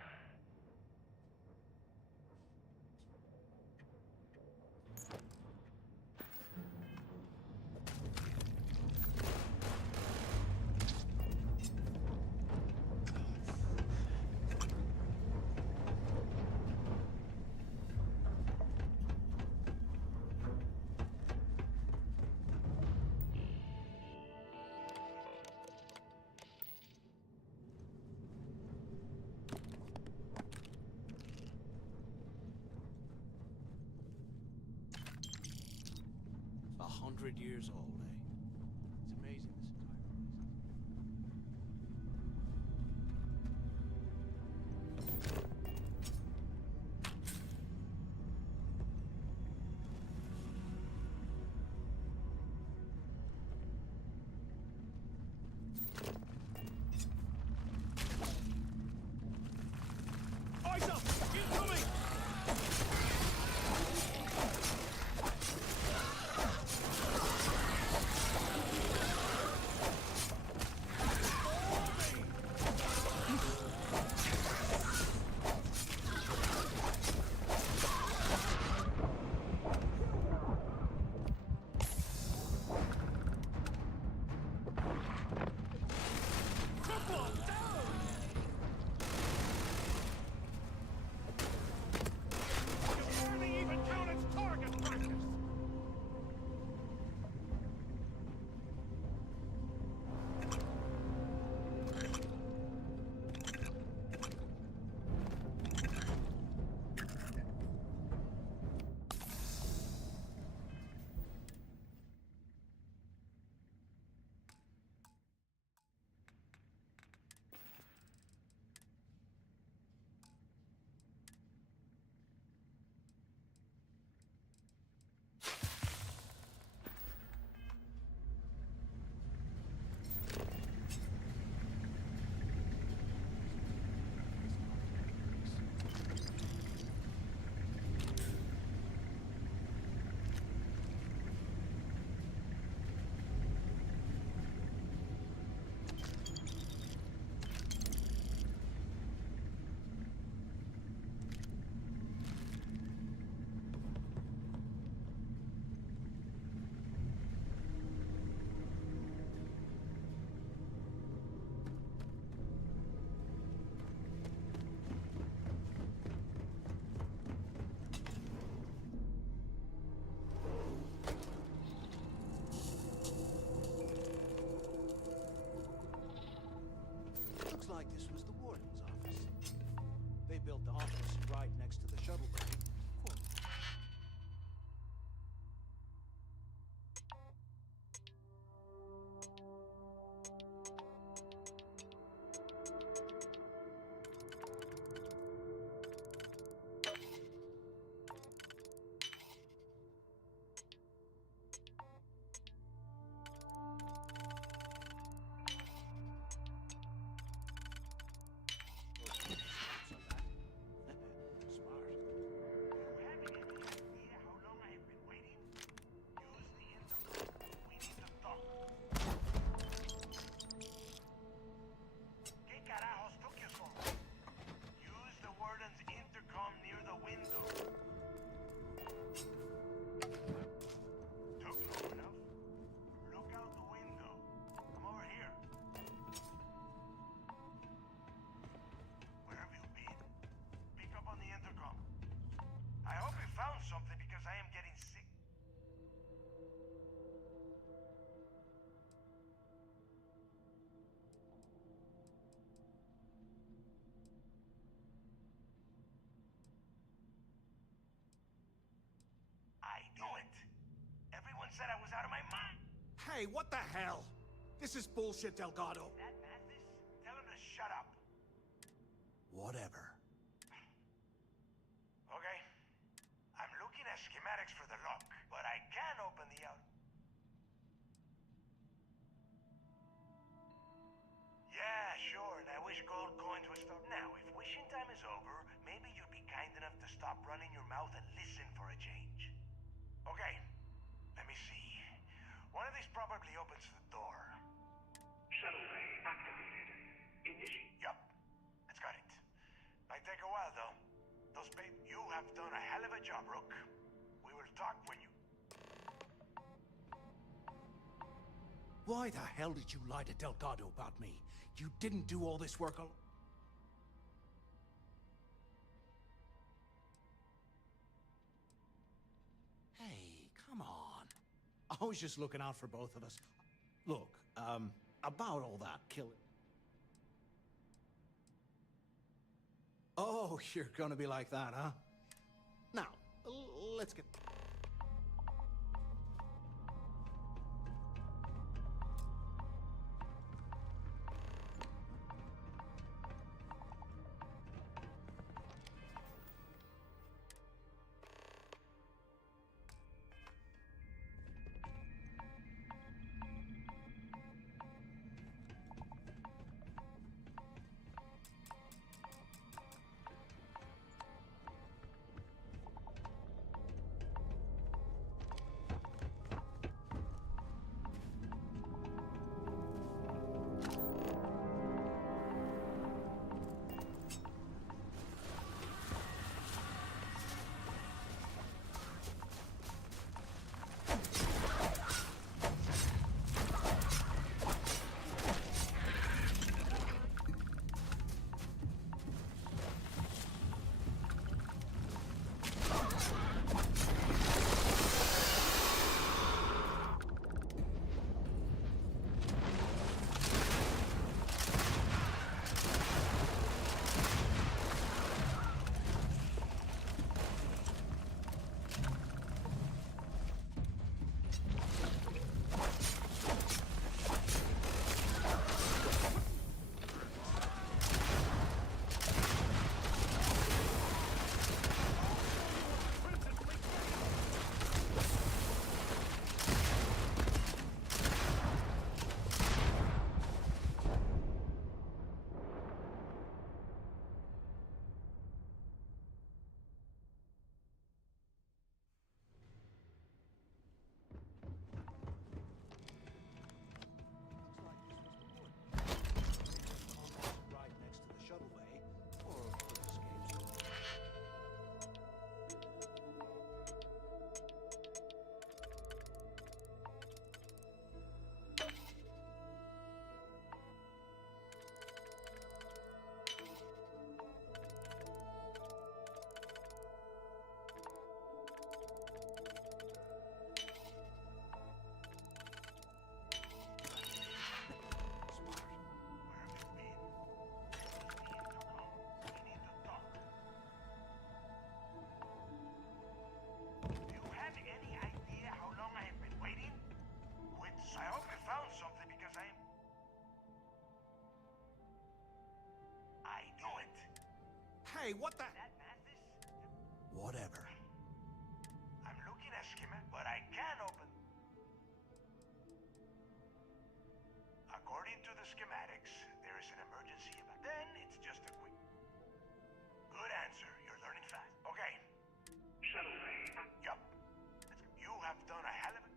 A 100 years old, eh? It's amazing this entire place. Eyes up! Incoming! built the office right next to the shuttle bay. ¿Qué carajos took you so long? Use the warden's intercom near the window. Took long enough? Look out the window. I'm over here. Where have you been? Pick up on the intercom. I hope you found something because I am getting sick. I knew it. Everyone said I was out of my mind. Hey, what the hell? This is bullshit, Delgado. That Mathis? Tell him to shut up. Whatever. Okay. I'm looking at schematics for the lock, but I can open the out. Yeah, sure, and I wish gold coins would stop. Now, if wishing time is over, maybe you'd be kind enough to stop running your mouth and listen for a change. Okay, let me see. One of these probably opens the door. Shuttle bay activated. Yup, it's got it. Might take a while, though. You have done a hell of a job, Rook. We will talk when you... Why the hell did you lie to Delgado about me? You didn't do all this work alone. Hey, come on. I was just looking out for both of us. Look, about all that killing. Oh, you're gonna be like that, huh? Now, let's get... Hey, what the? Whatever. I'm looking at schematic, but I can open. According to the schematics, there is an emergency event. Then it's just a quick. Good answer. You're learning fast. Okay. Shuttle bay. Yup. You have done a hell of it.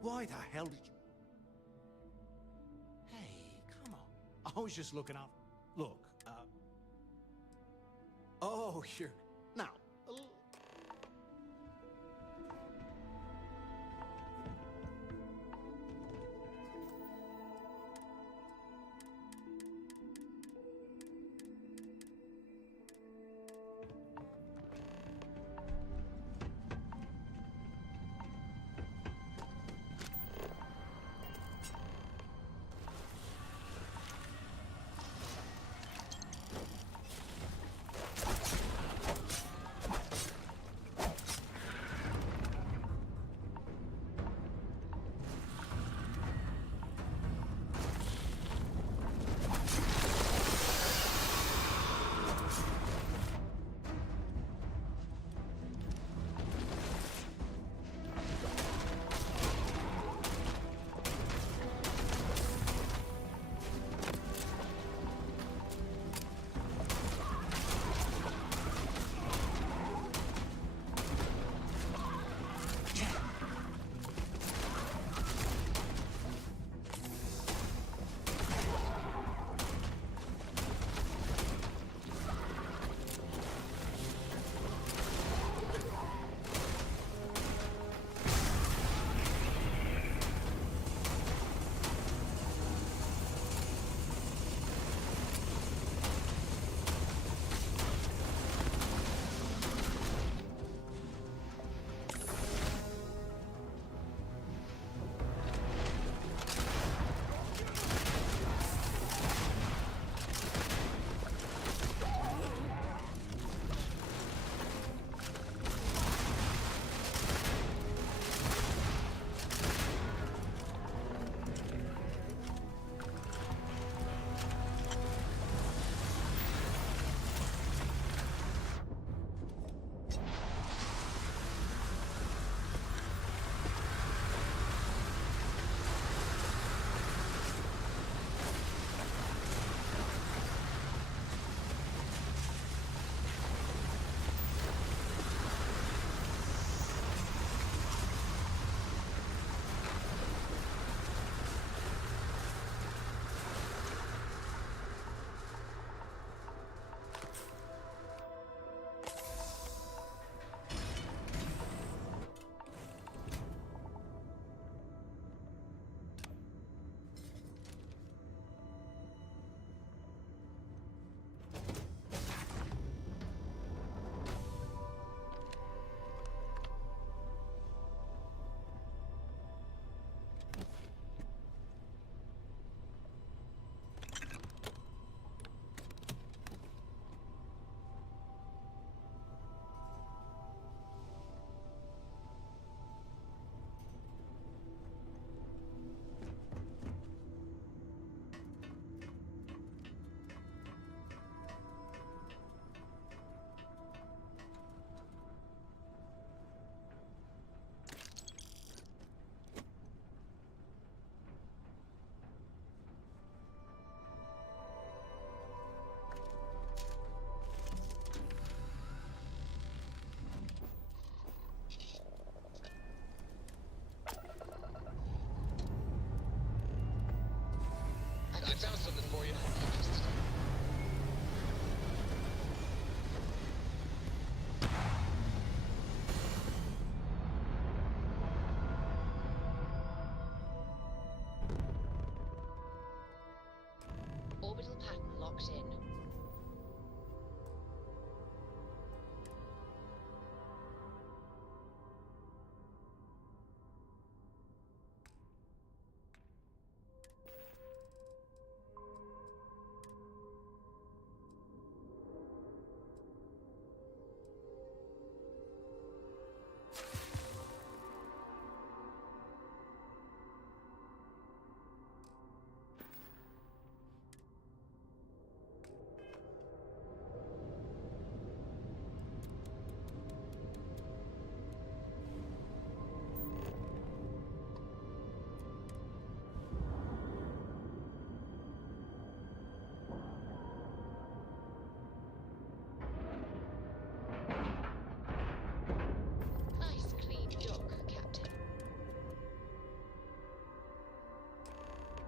Why the hell did you... Hey, come on. I was just looking out. Look, Oh, you're... Now,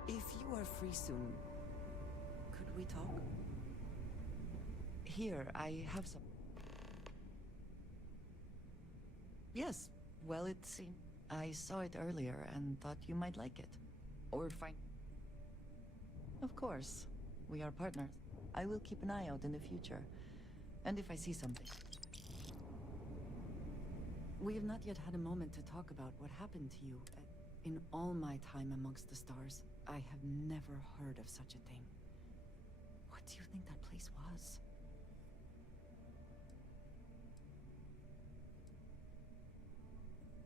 If you are free soon, could we talk? Here, I have some. Yes, well, it seemed. I saw it earlier and thought you might like it. Or find. Of course, we are partners. I will keep an eye out in the future. And if I see something. We have not yet had a moment to talk about what happened to you. In all my time amongst the stars, I have never heard of such a thing. What do you think that place was?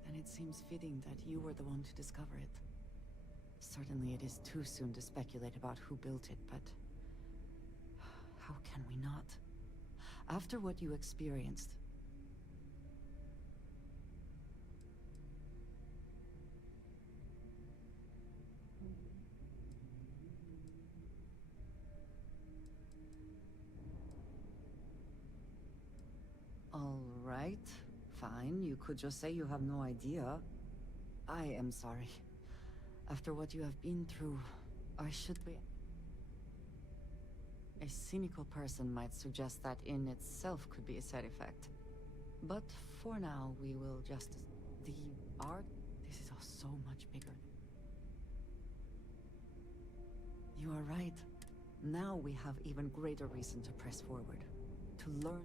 Then it seems fitting that you were the one to discover it. Certainly it is too soon to speculate about who built it, but... how can we not? After what you experienced... All right, fine. You could just say you have no idea. I am sorry. After what you have been through, I should be... A cynical person might suggest that in itself could be a side effect. But for now, we will just... The art... This is all so much bigger. You are right. Now we have even greater reason to press forward. To learn...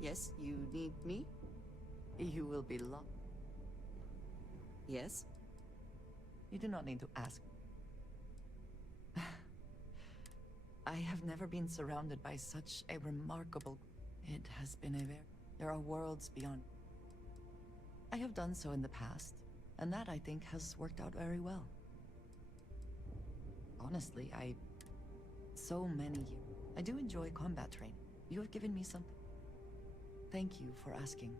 Yes, you need me? You will be locked. Yes? You do not need to ask. I have never been surrounded by such a remarkable... It has been a very... There are worlds beyond. I have done so in the past, and that, I think, has worked out very well. Honestly, so many years. I do enjoy combat training. You have given me something. Thank you for asking.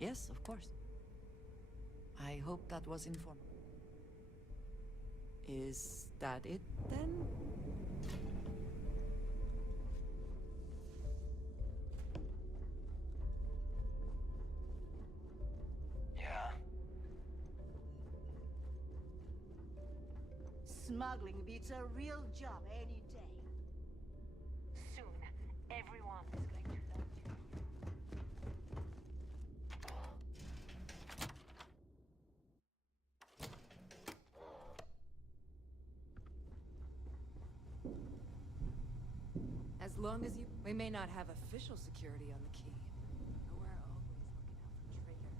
Yes, of course. I hope that was informative. Is that it, then? Yeah. Smuggling beats a real job any day. Soon, everyone is going to love you. As long as you... We may not have official security on the key, but we're always looking out for traitors.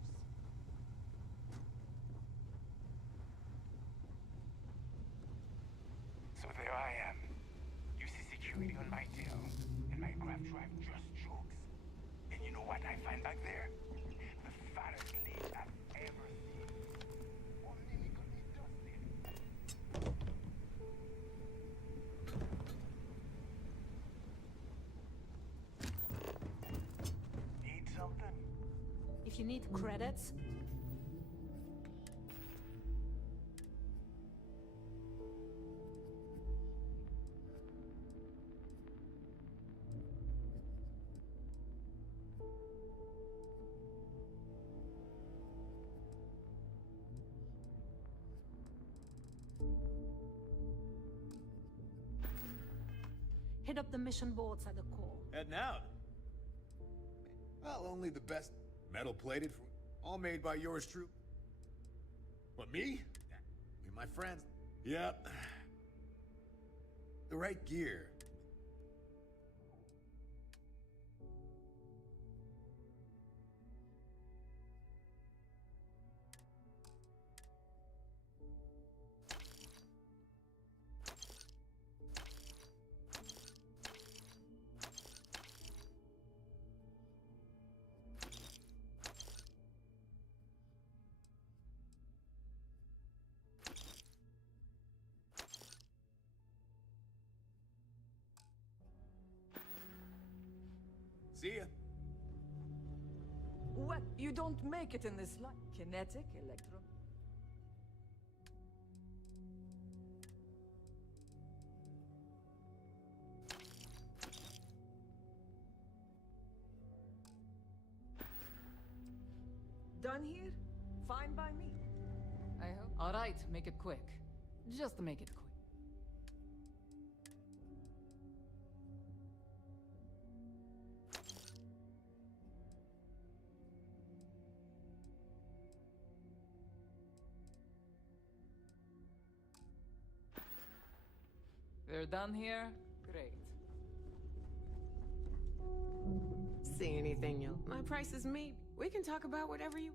So there I am. You see security on my tail, and my grab drive just chokes. And you know what I find back there? The fattest lead I've ever seen. Umbilically dusted. Need something? If you need credits... Hit up the mission boards at the core. Heading out. Well, only the best. Metal plated, all made by yours true. What, me? Me and my friends. Yep. The right gear. See ya. What? You don't make it in this life. Kinetic, electro... Done here? Fine by me. I hope. All right, make it quick. Just make it quick. We're done here? Great. See anything you'll... My price is me. We can talk about whatever you...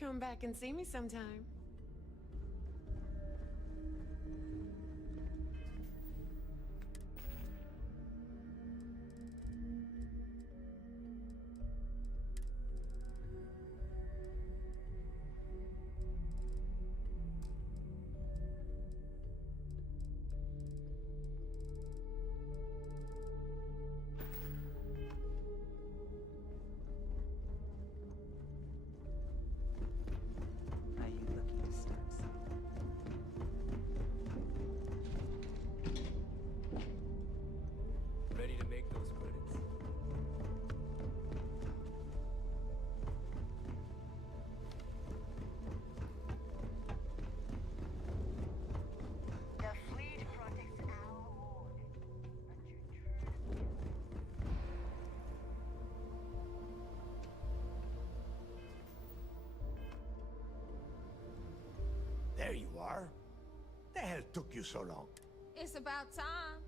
Come back and see me sometime. Are you looking to start something? Ready to make those credits? The fleet protects our world, but you truly... There you are. The hell took you so long? It's about time.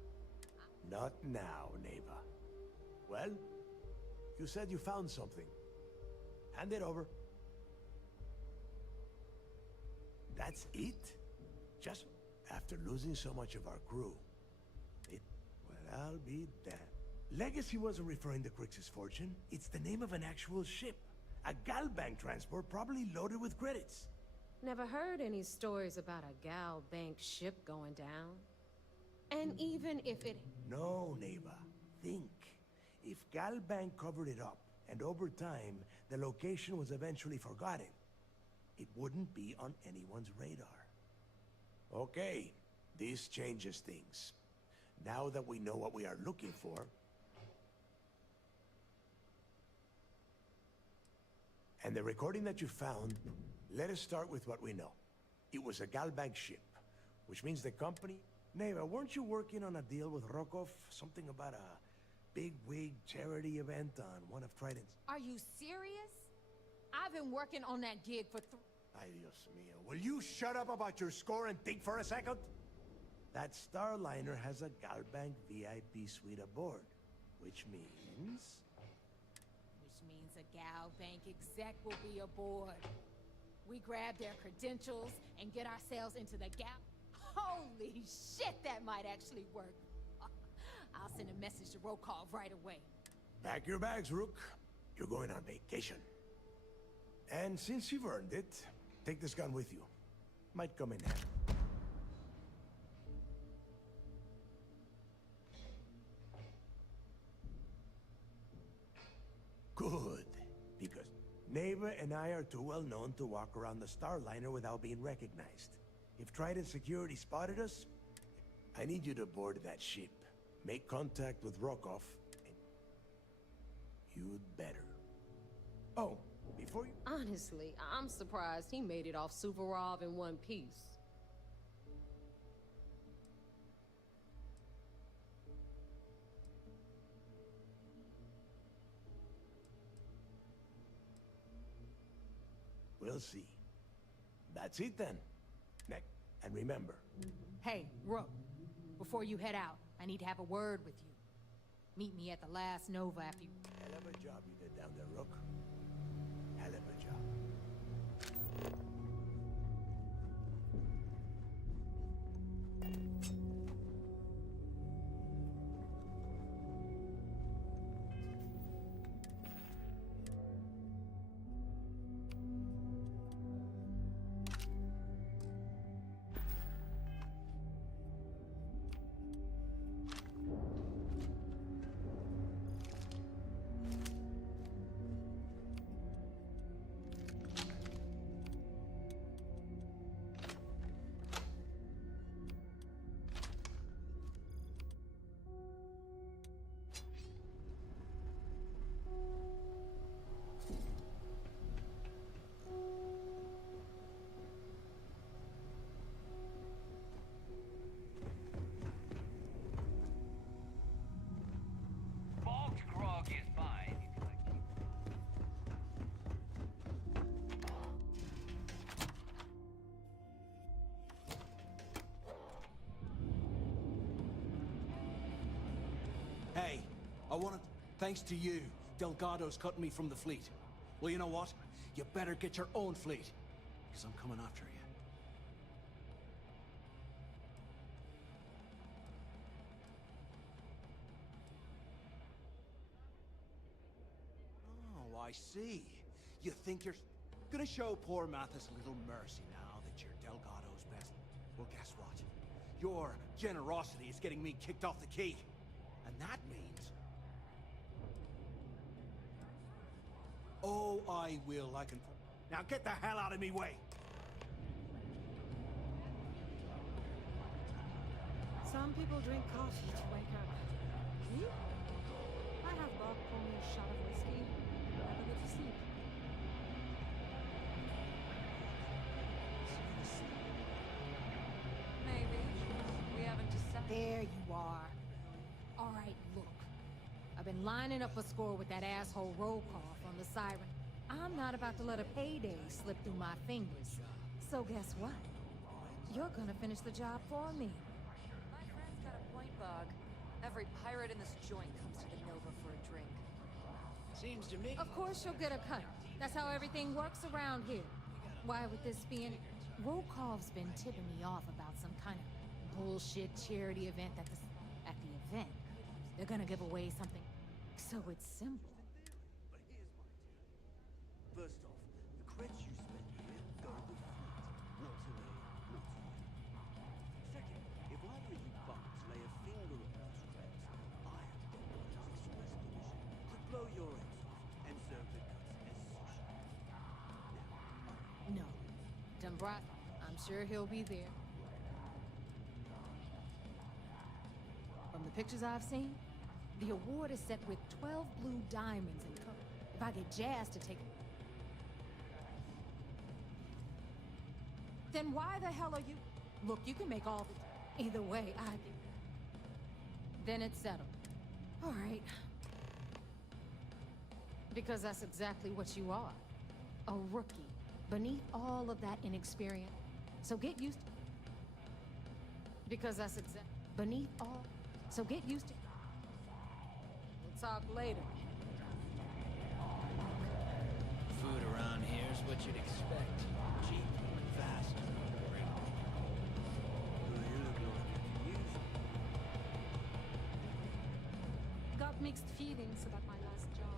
Not now, neighbor. Well, you said you found something. Hand it over. That's it? Just after losing so much of our crew. Well, I'll be damned. Legacy wasn't referring to Crix's fortune. It's the name of an actual ship. A Galbank transport probably loaded with credits. Never heard any stories about a gal bank ship going down. And even if it... No, neighbor. Think. If Galbank covered it up, and over time, the location was eventually forgotten, it wouldn't be on anyone's radar. Okay, this changes things. Now that we know what we are looking for... And the recording that you found, let us start with what we know. It was a Galbank ship, which means the company... Neighbor, weren't you working on a deal with Rokov? Something about a big-wig charity event on one of Trident's... Are you serious? I've been working on that gig for Ay, Dios mío. Will you shut up about your score and think for a second? That Starliner has a Galbank VIP suite aboard, which means... means a Gal Bank exec will be aboard. We grab their credentials and get ourselves into the Gal... Holy shit, that might actually work. I'll send a message to Rokov right away. Pack your bags, Rook. You're going on vacation. And since you've earned it, take this gun with you. Might come in handy. Good, because Neva and I are too well known to walk around the Starliner without being recognized. If Trident Security spotted us, I need you to board that ship, make contact with Rokov, and you'd better. Oh, before you... Honestly, I'm surprised he made it off Suvorov in one piece. We'll see. That's it then. Next. And remember... Hey, Rook. Before you head out, I need to have a word with you. Meet me at the last Nova after you... Hell of a job you did down there, Rook. Hell of a job. Hey, I wanted... Thanks to you, Delgado's cutting me from the fleet. Well, you know what? You better get your own fleet, because I'm coming after you. Oh, I see. You think you're gonna show poor Mathis a little mercy now that you're Delgado's best? Well, guess what? Your generosity is getting me kicked off the key. And that means... Oh, I will, I can... Now get the hell out of me way! Some people drink coffee to wake up. Me? I have Bob pour me a shot of whiskey. I go to sleep. Maybe. We haven't decided. There you are. All right, look. I've been lining up a score with that asshole roll call from the Siren. I'm not about to let a payday slip through my fingers. So guess what? You're gonna finish the job for me. My friend's got a point, Bog. Every pirate in this joint comes to the Nova for a drink. Seems to me. Of course you'll get a cut. That's how everything works around here. Why, with this being... Rokov's been tipping me off about some kind of bullshit charity event at the event. They're gonna give away something. So it's simple. But here's my deal. First off, the credits you spend here go to the fleet, not to me, not to you. Second, if either of you bums lay a finger on those credits, I have got what is express permission to blow your heads off and serve the cuts as sushi. No. Dumbrat, I'm sure he'll be there. From the pictures I've seen, the award is set with 12 blue diamonds in color. If I get jazzed to take it... Then why the hell are you... Look, you can make all the... Either way, I think... Then it's settled. All right. Because that's exactly what you are. A rookie. Beneath all of that inexperience. So get used to... Because that's exactly... Beneath all... So get used to... We'll talk later. food around here is what you'd expect. Cheap, fast, great. Well, you look like you could use it. Got mixed feelings about my last job.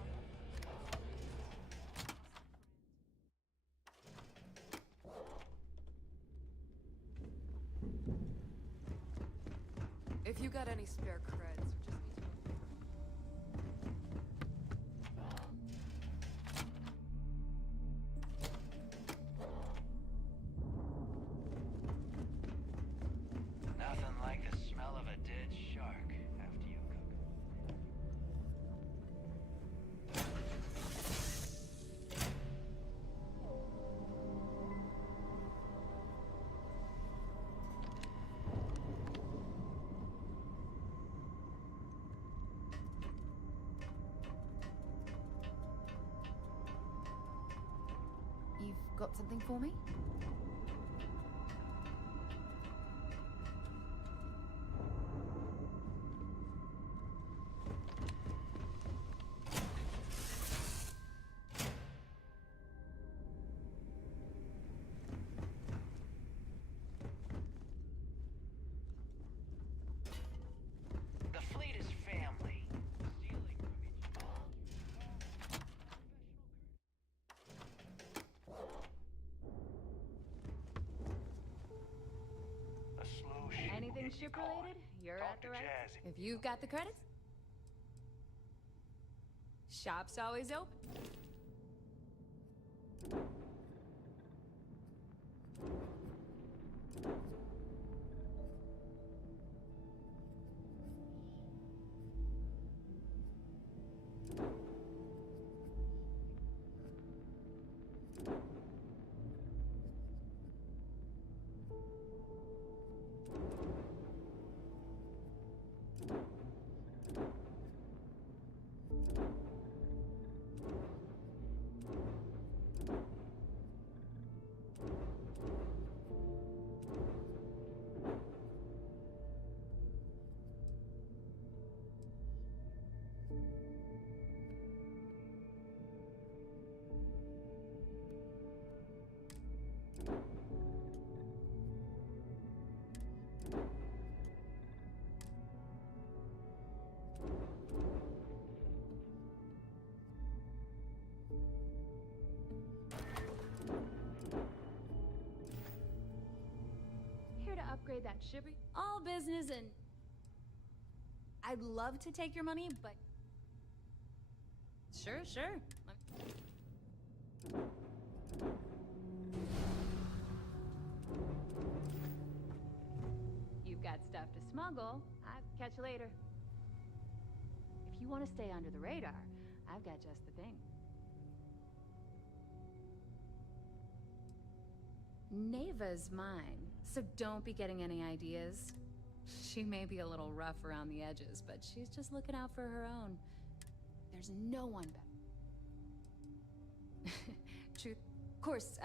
If you got any spare creds, or just need to... Nothing like the smell of a dead shark after you cook. You've got something for me? The fleet is family. Stealing from each other. A slow ship. Anything ship related? You're at the right. If you've got the credits, shop's always open. Here to upgrade that ship. All business and I'd love to take your money, but sure. You've got stuff to smuggle. I'll catch you later. If you want to stay under the radar, I've got just the thing. Neva's mine, so don't be getting any ideas. She may be a little rough around the edges, but she's just looking out for her own. There's no one better. Truth. Of course,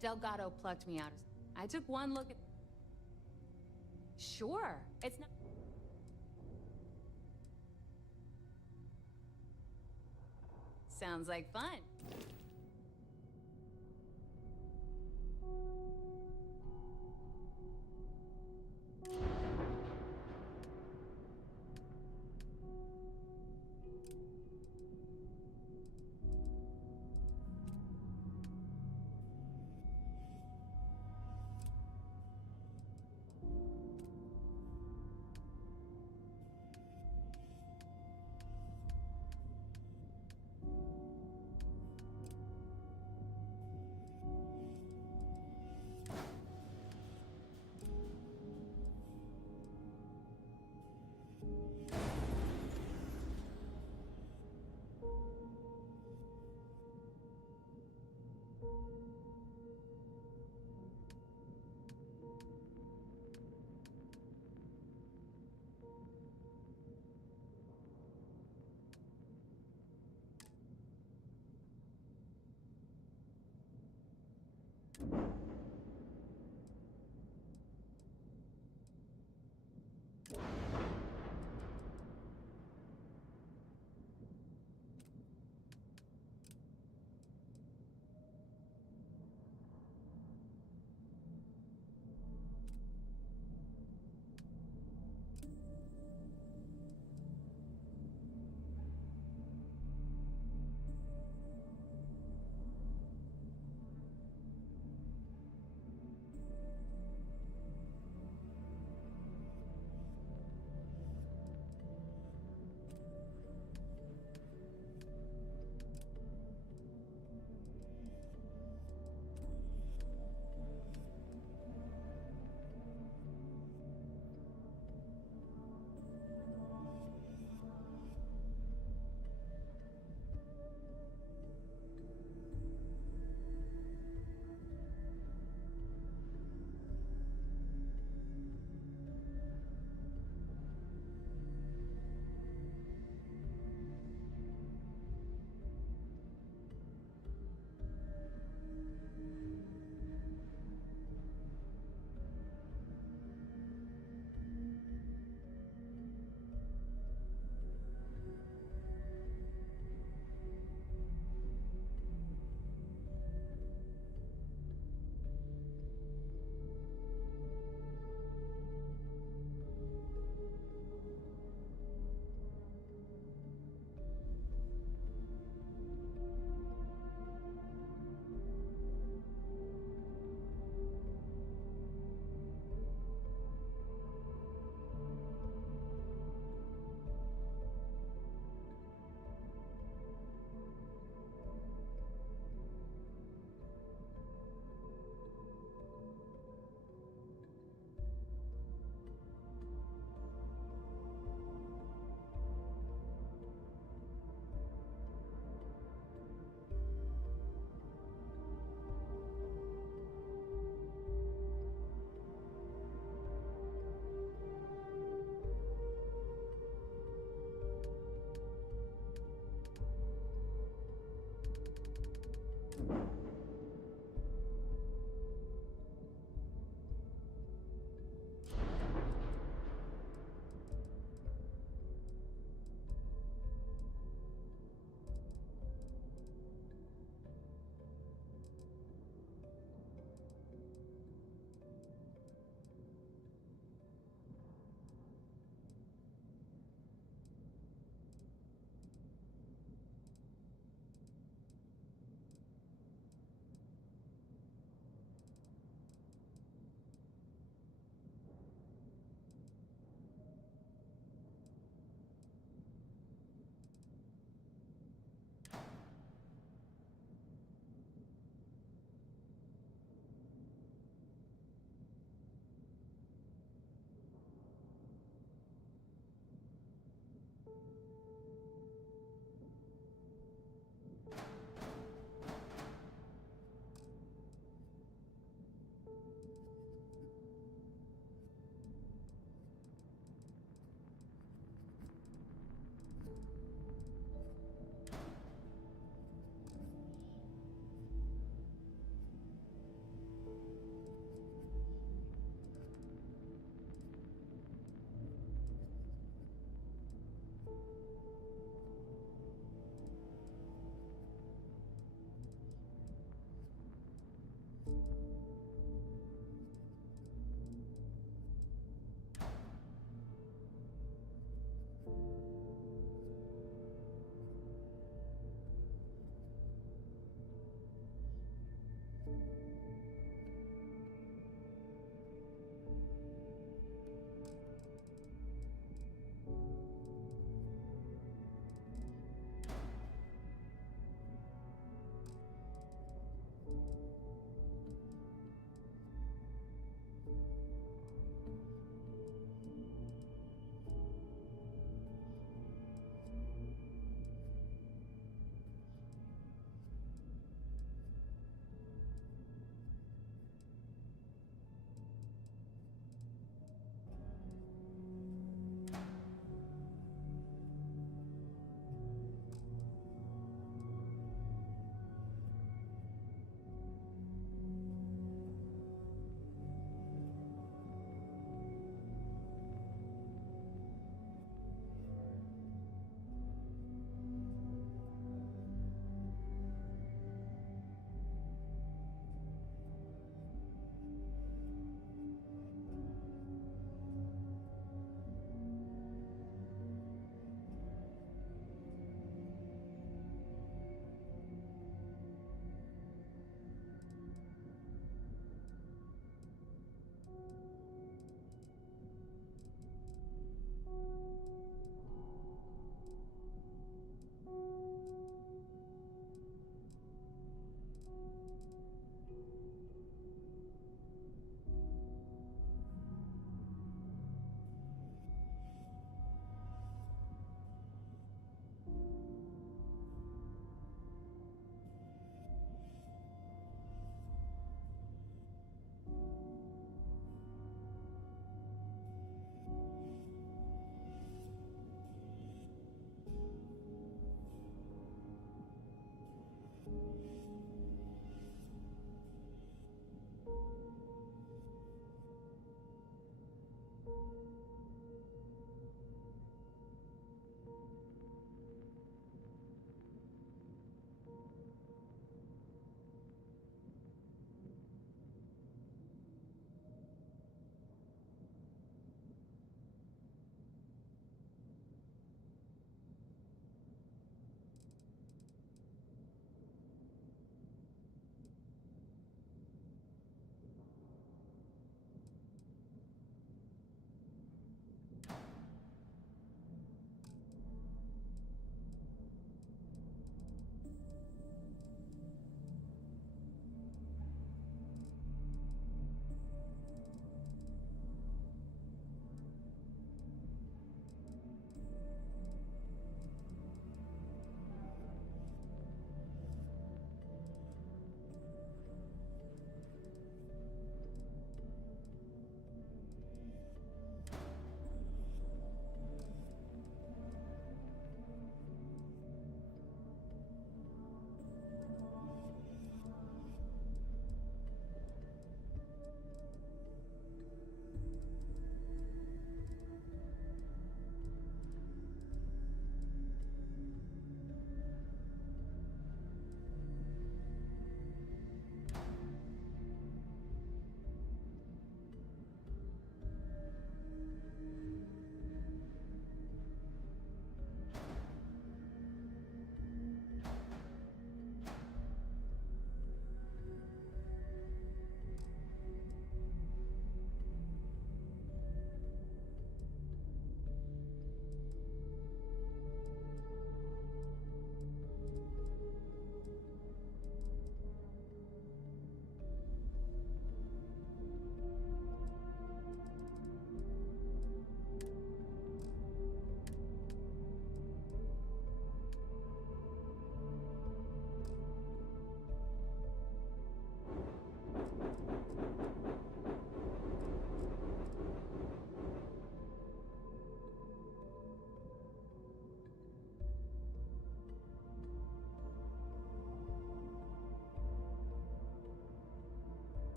Delgado plucked me out. I took one look at... Sure, it's not... Sounds like fun.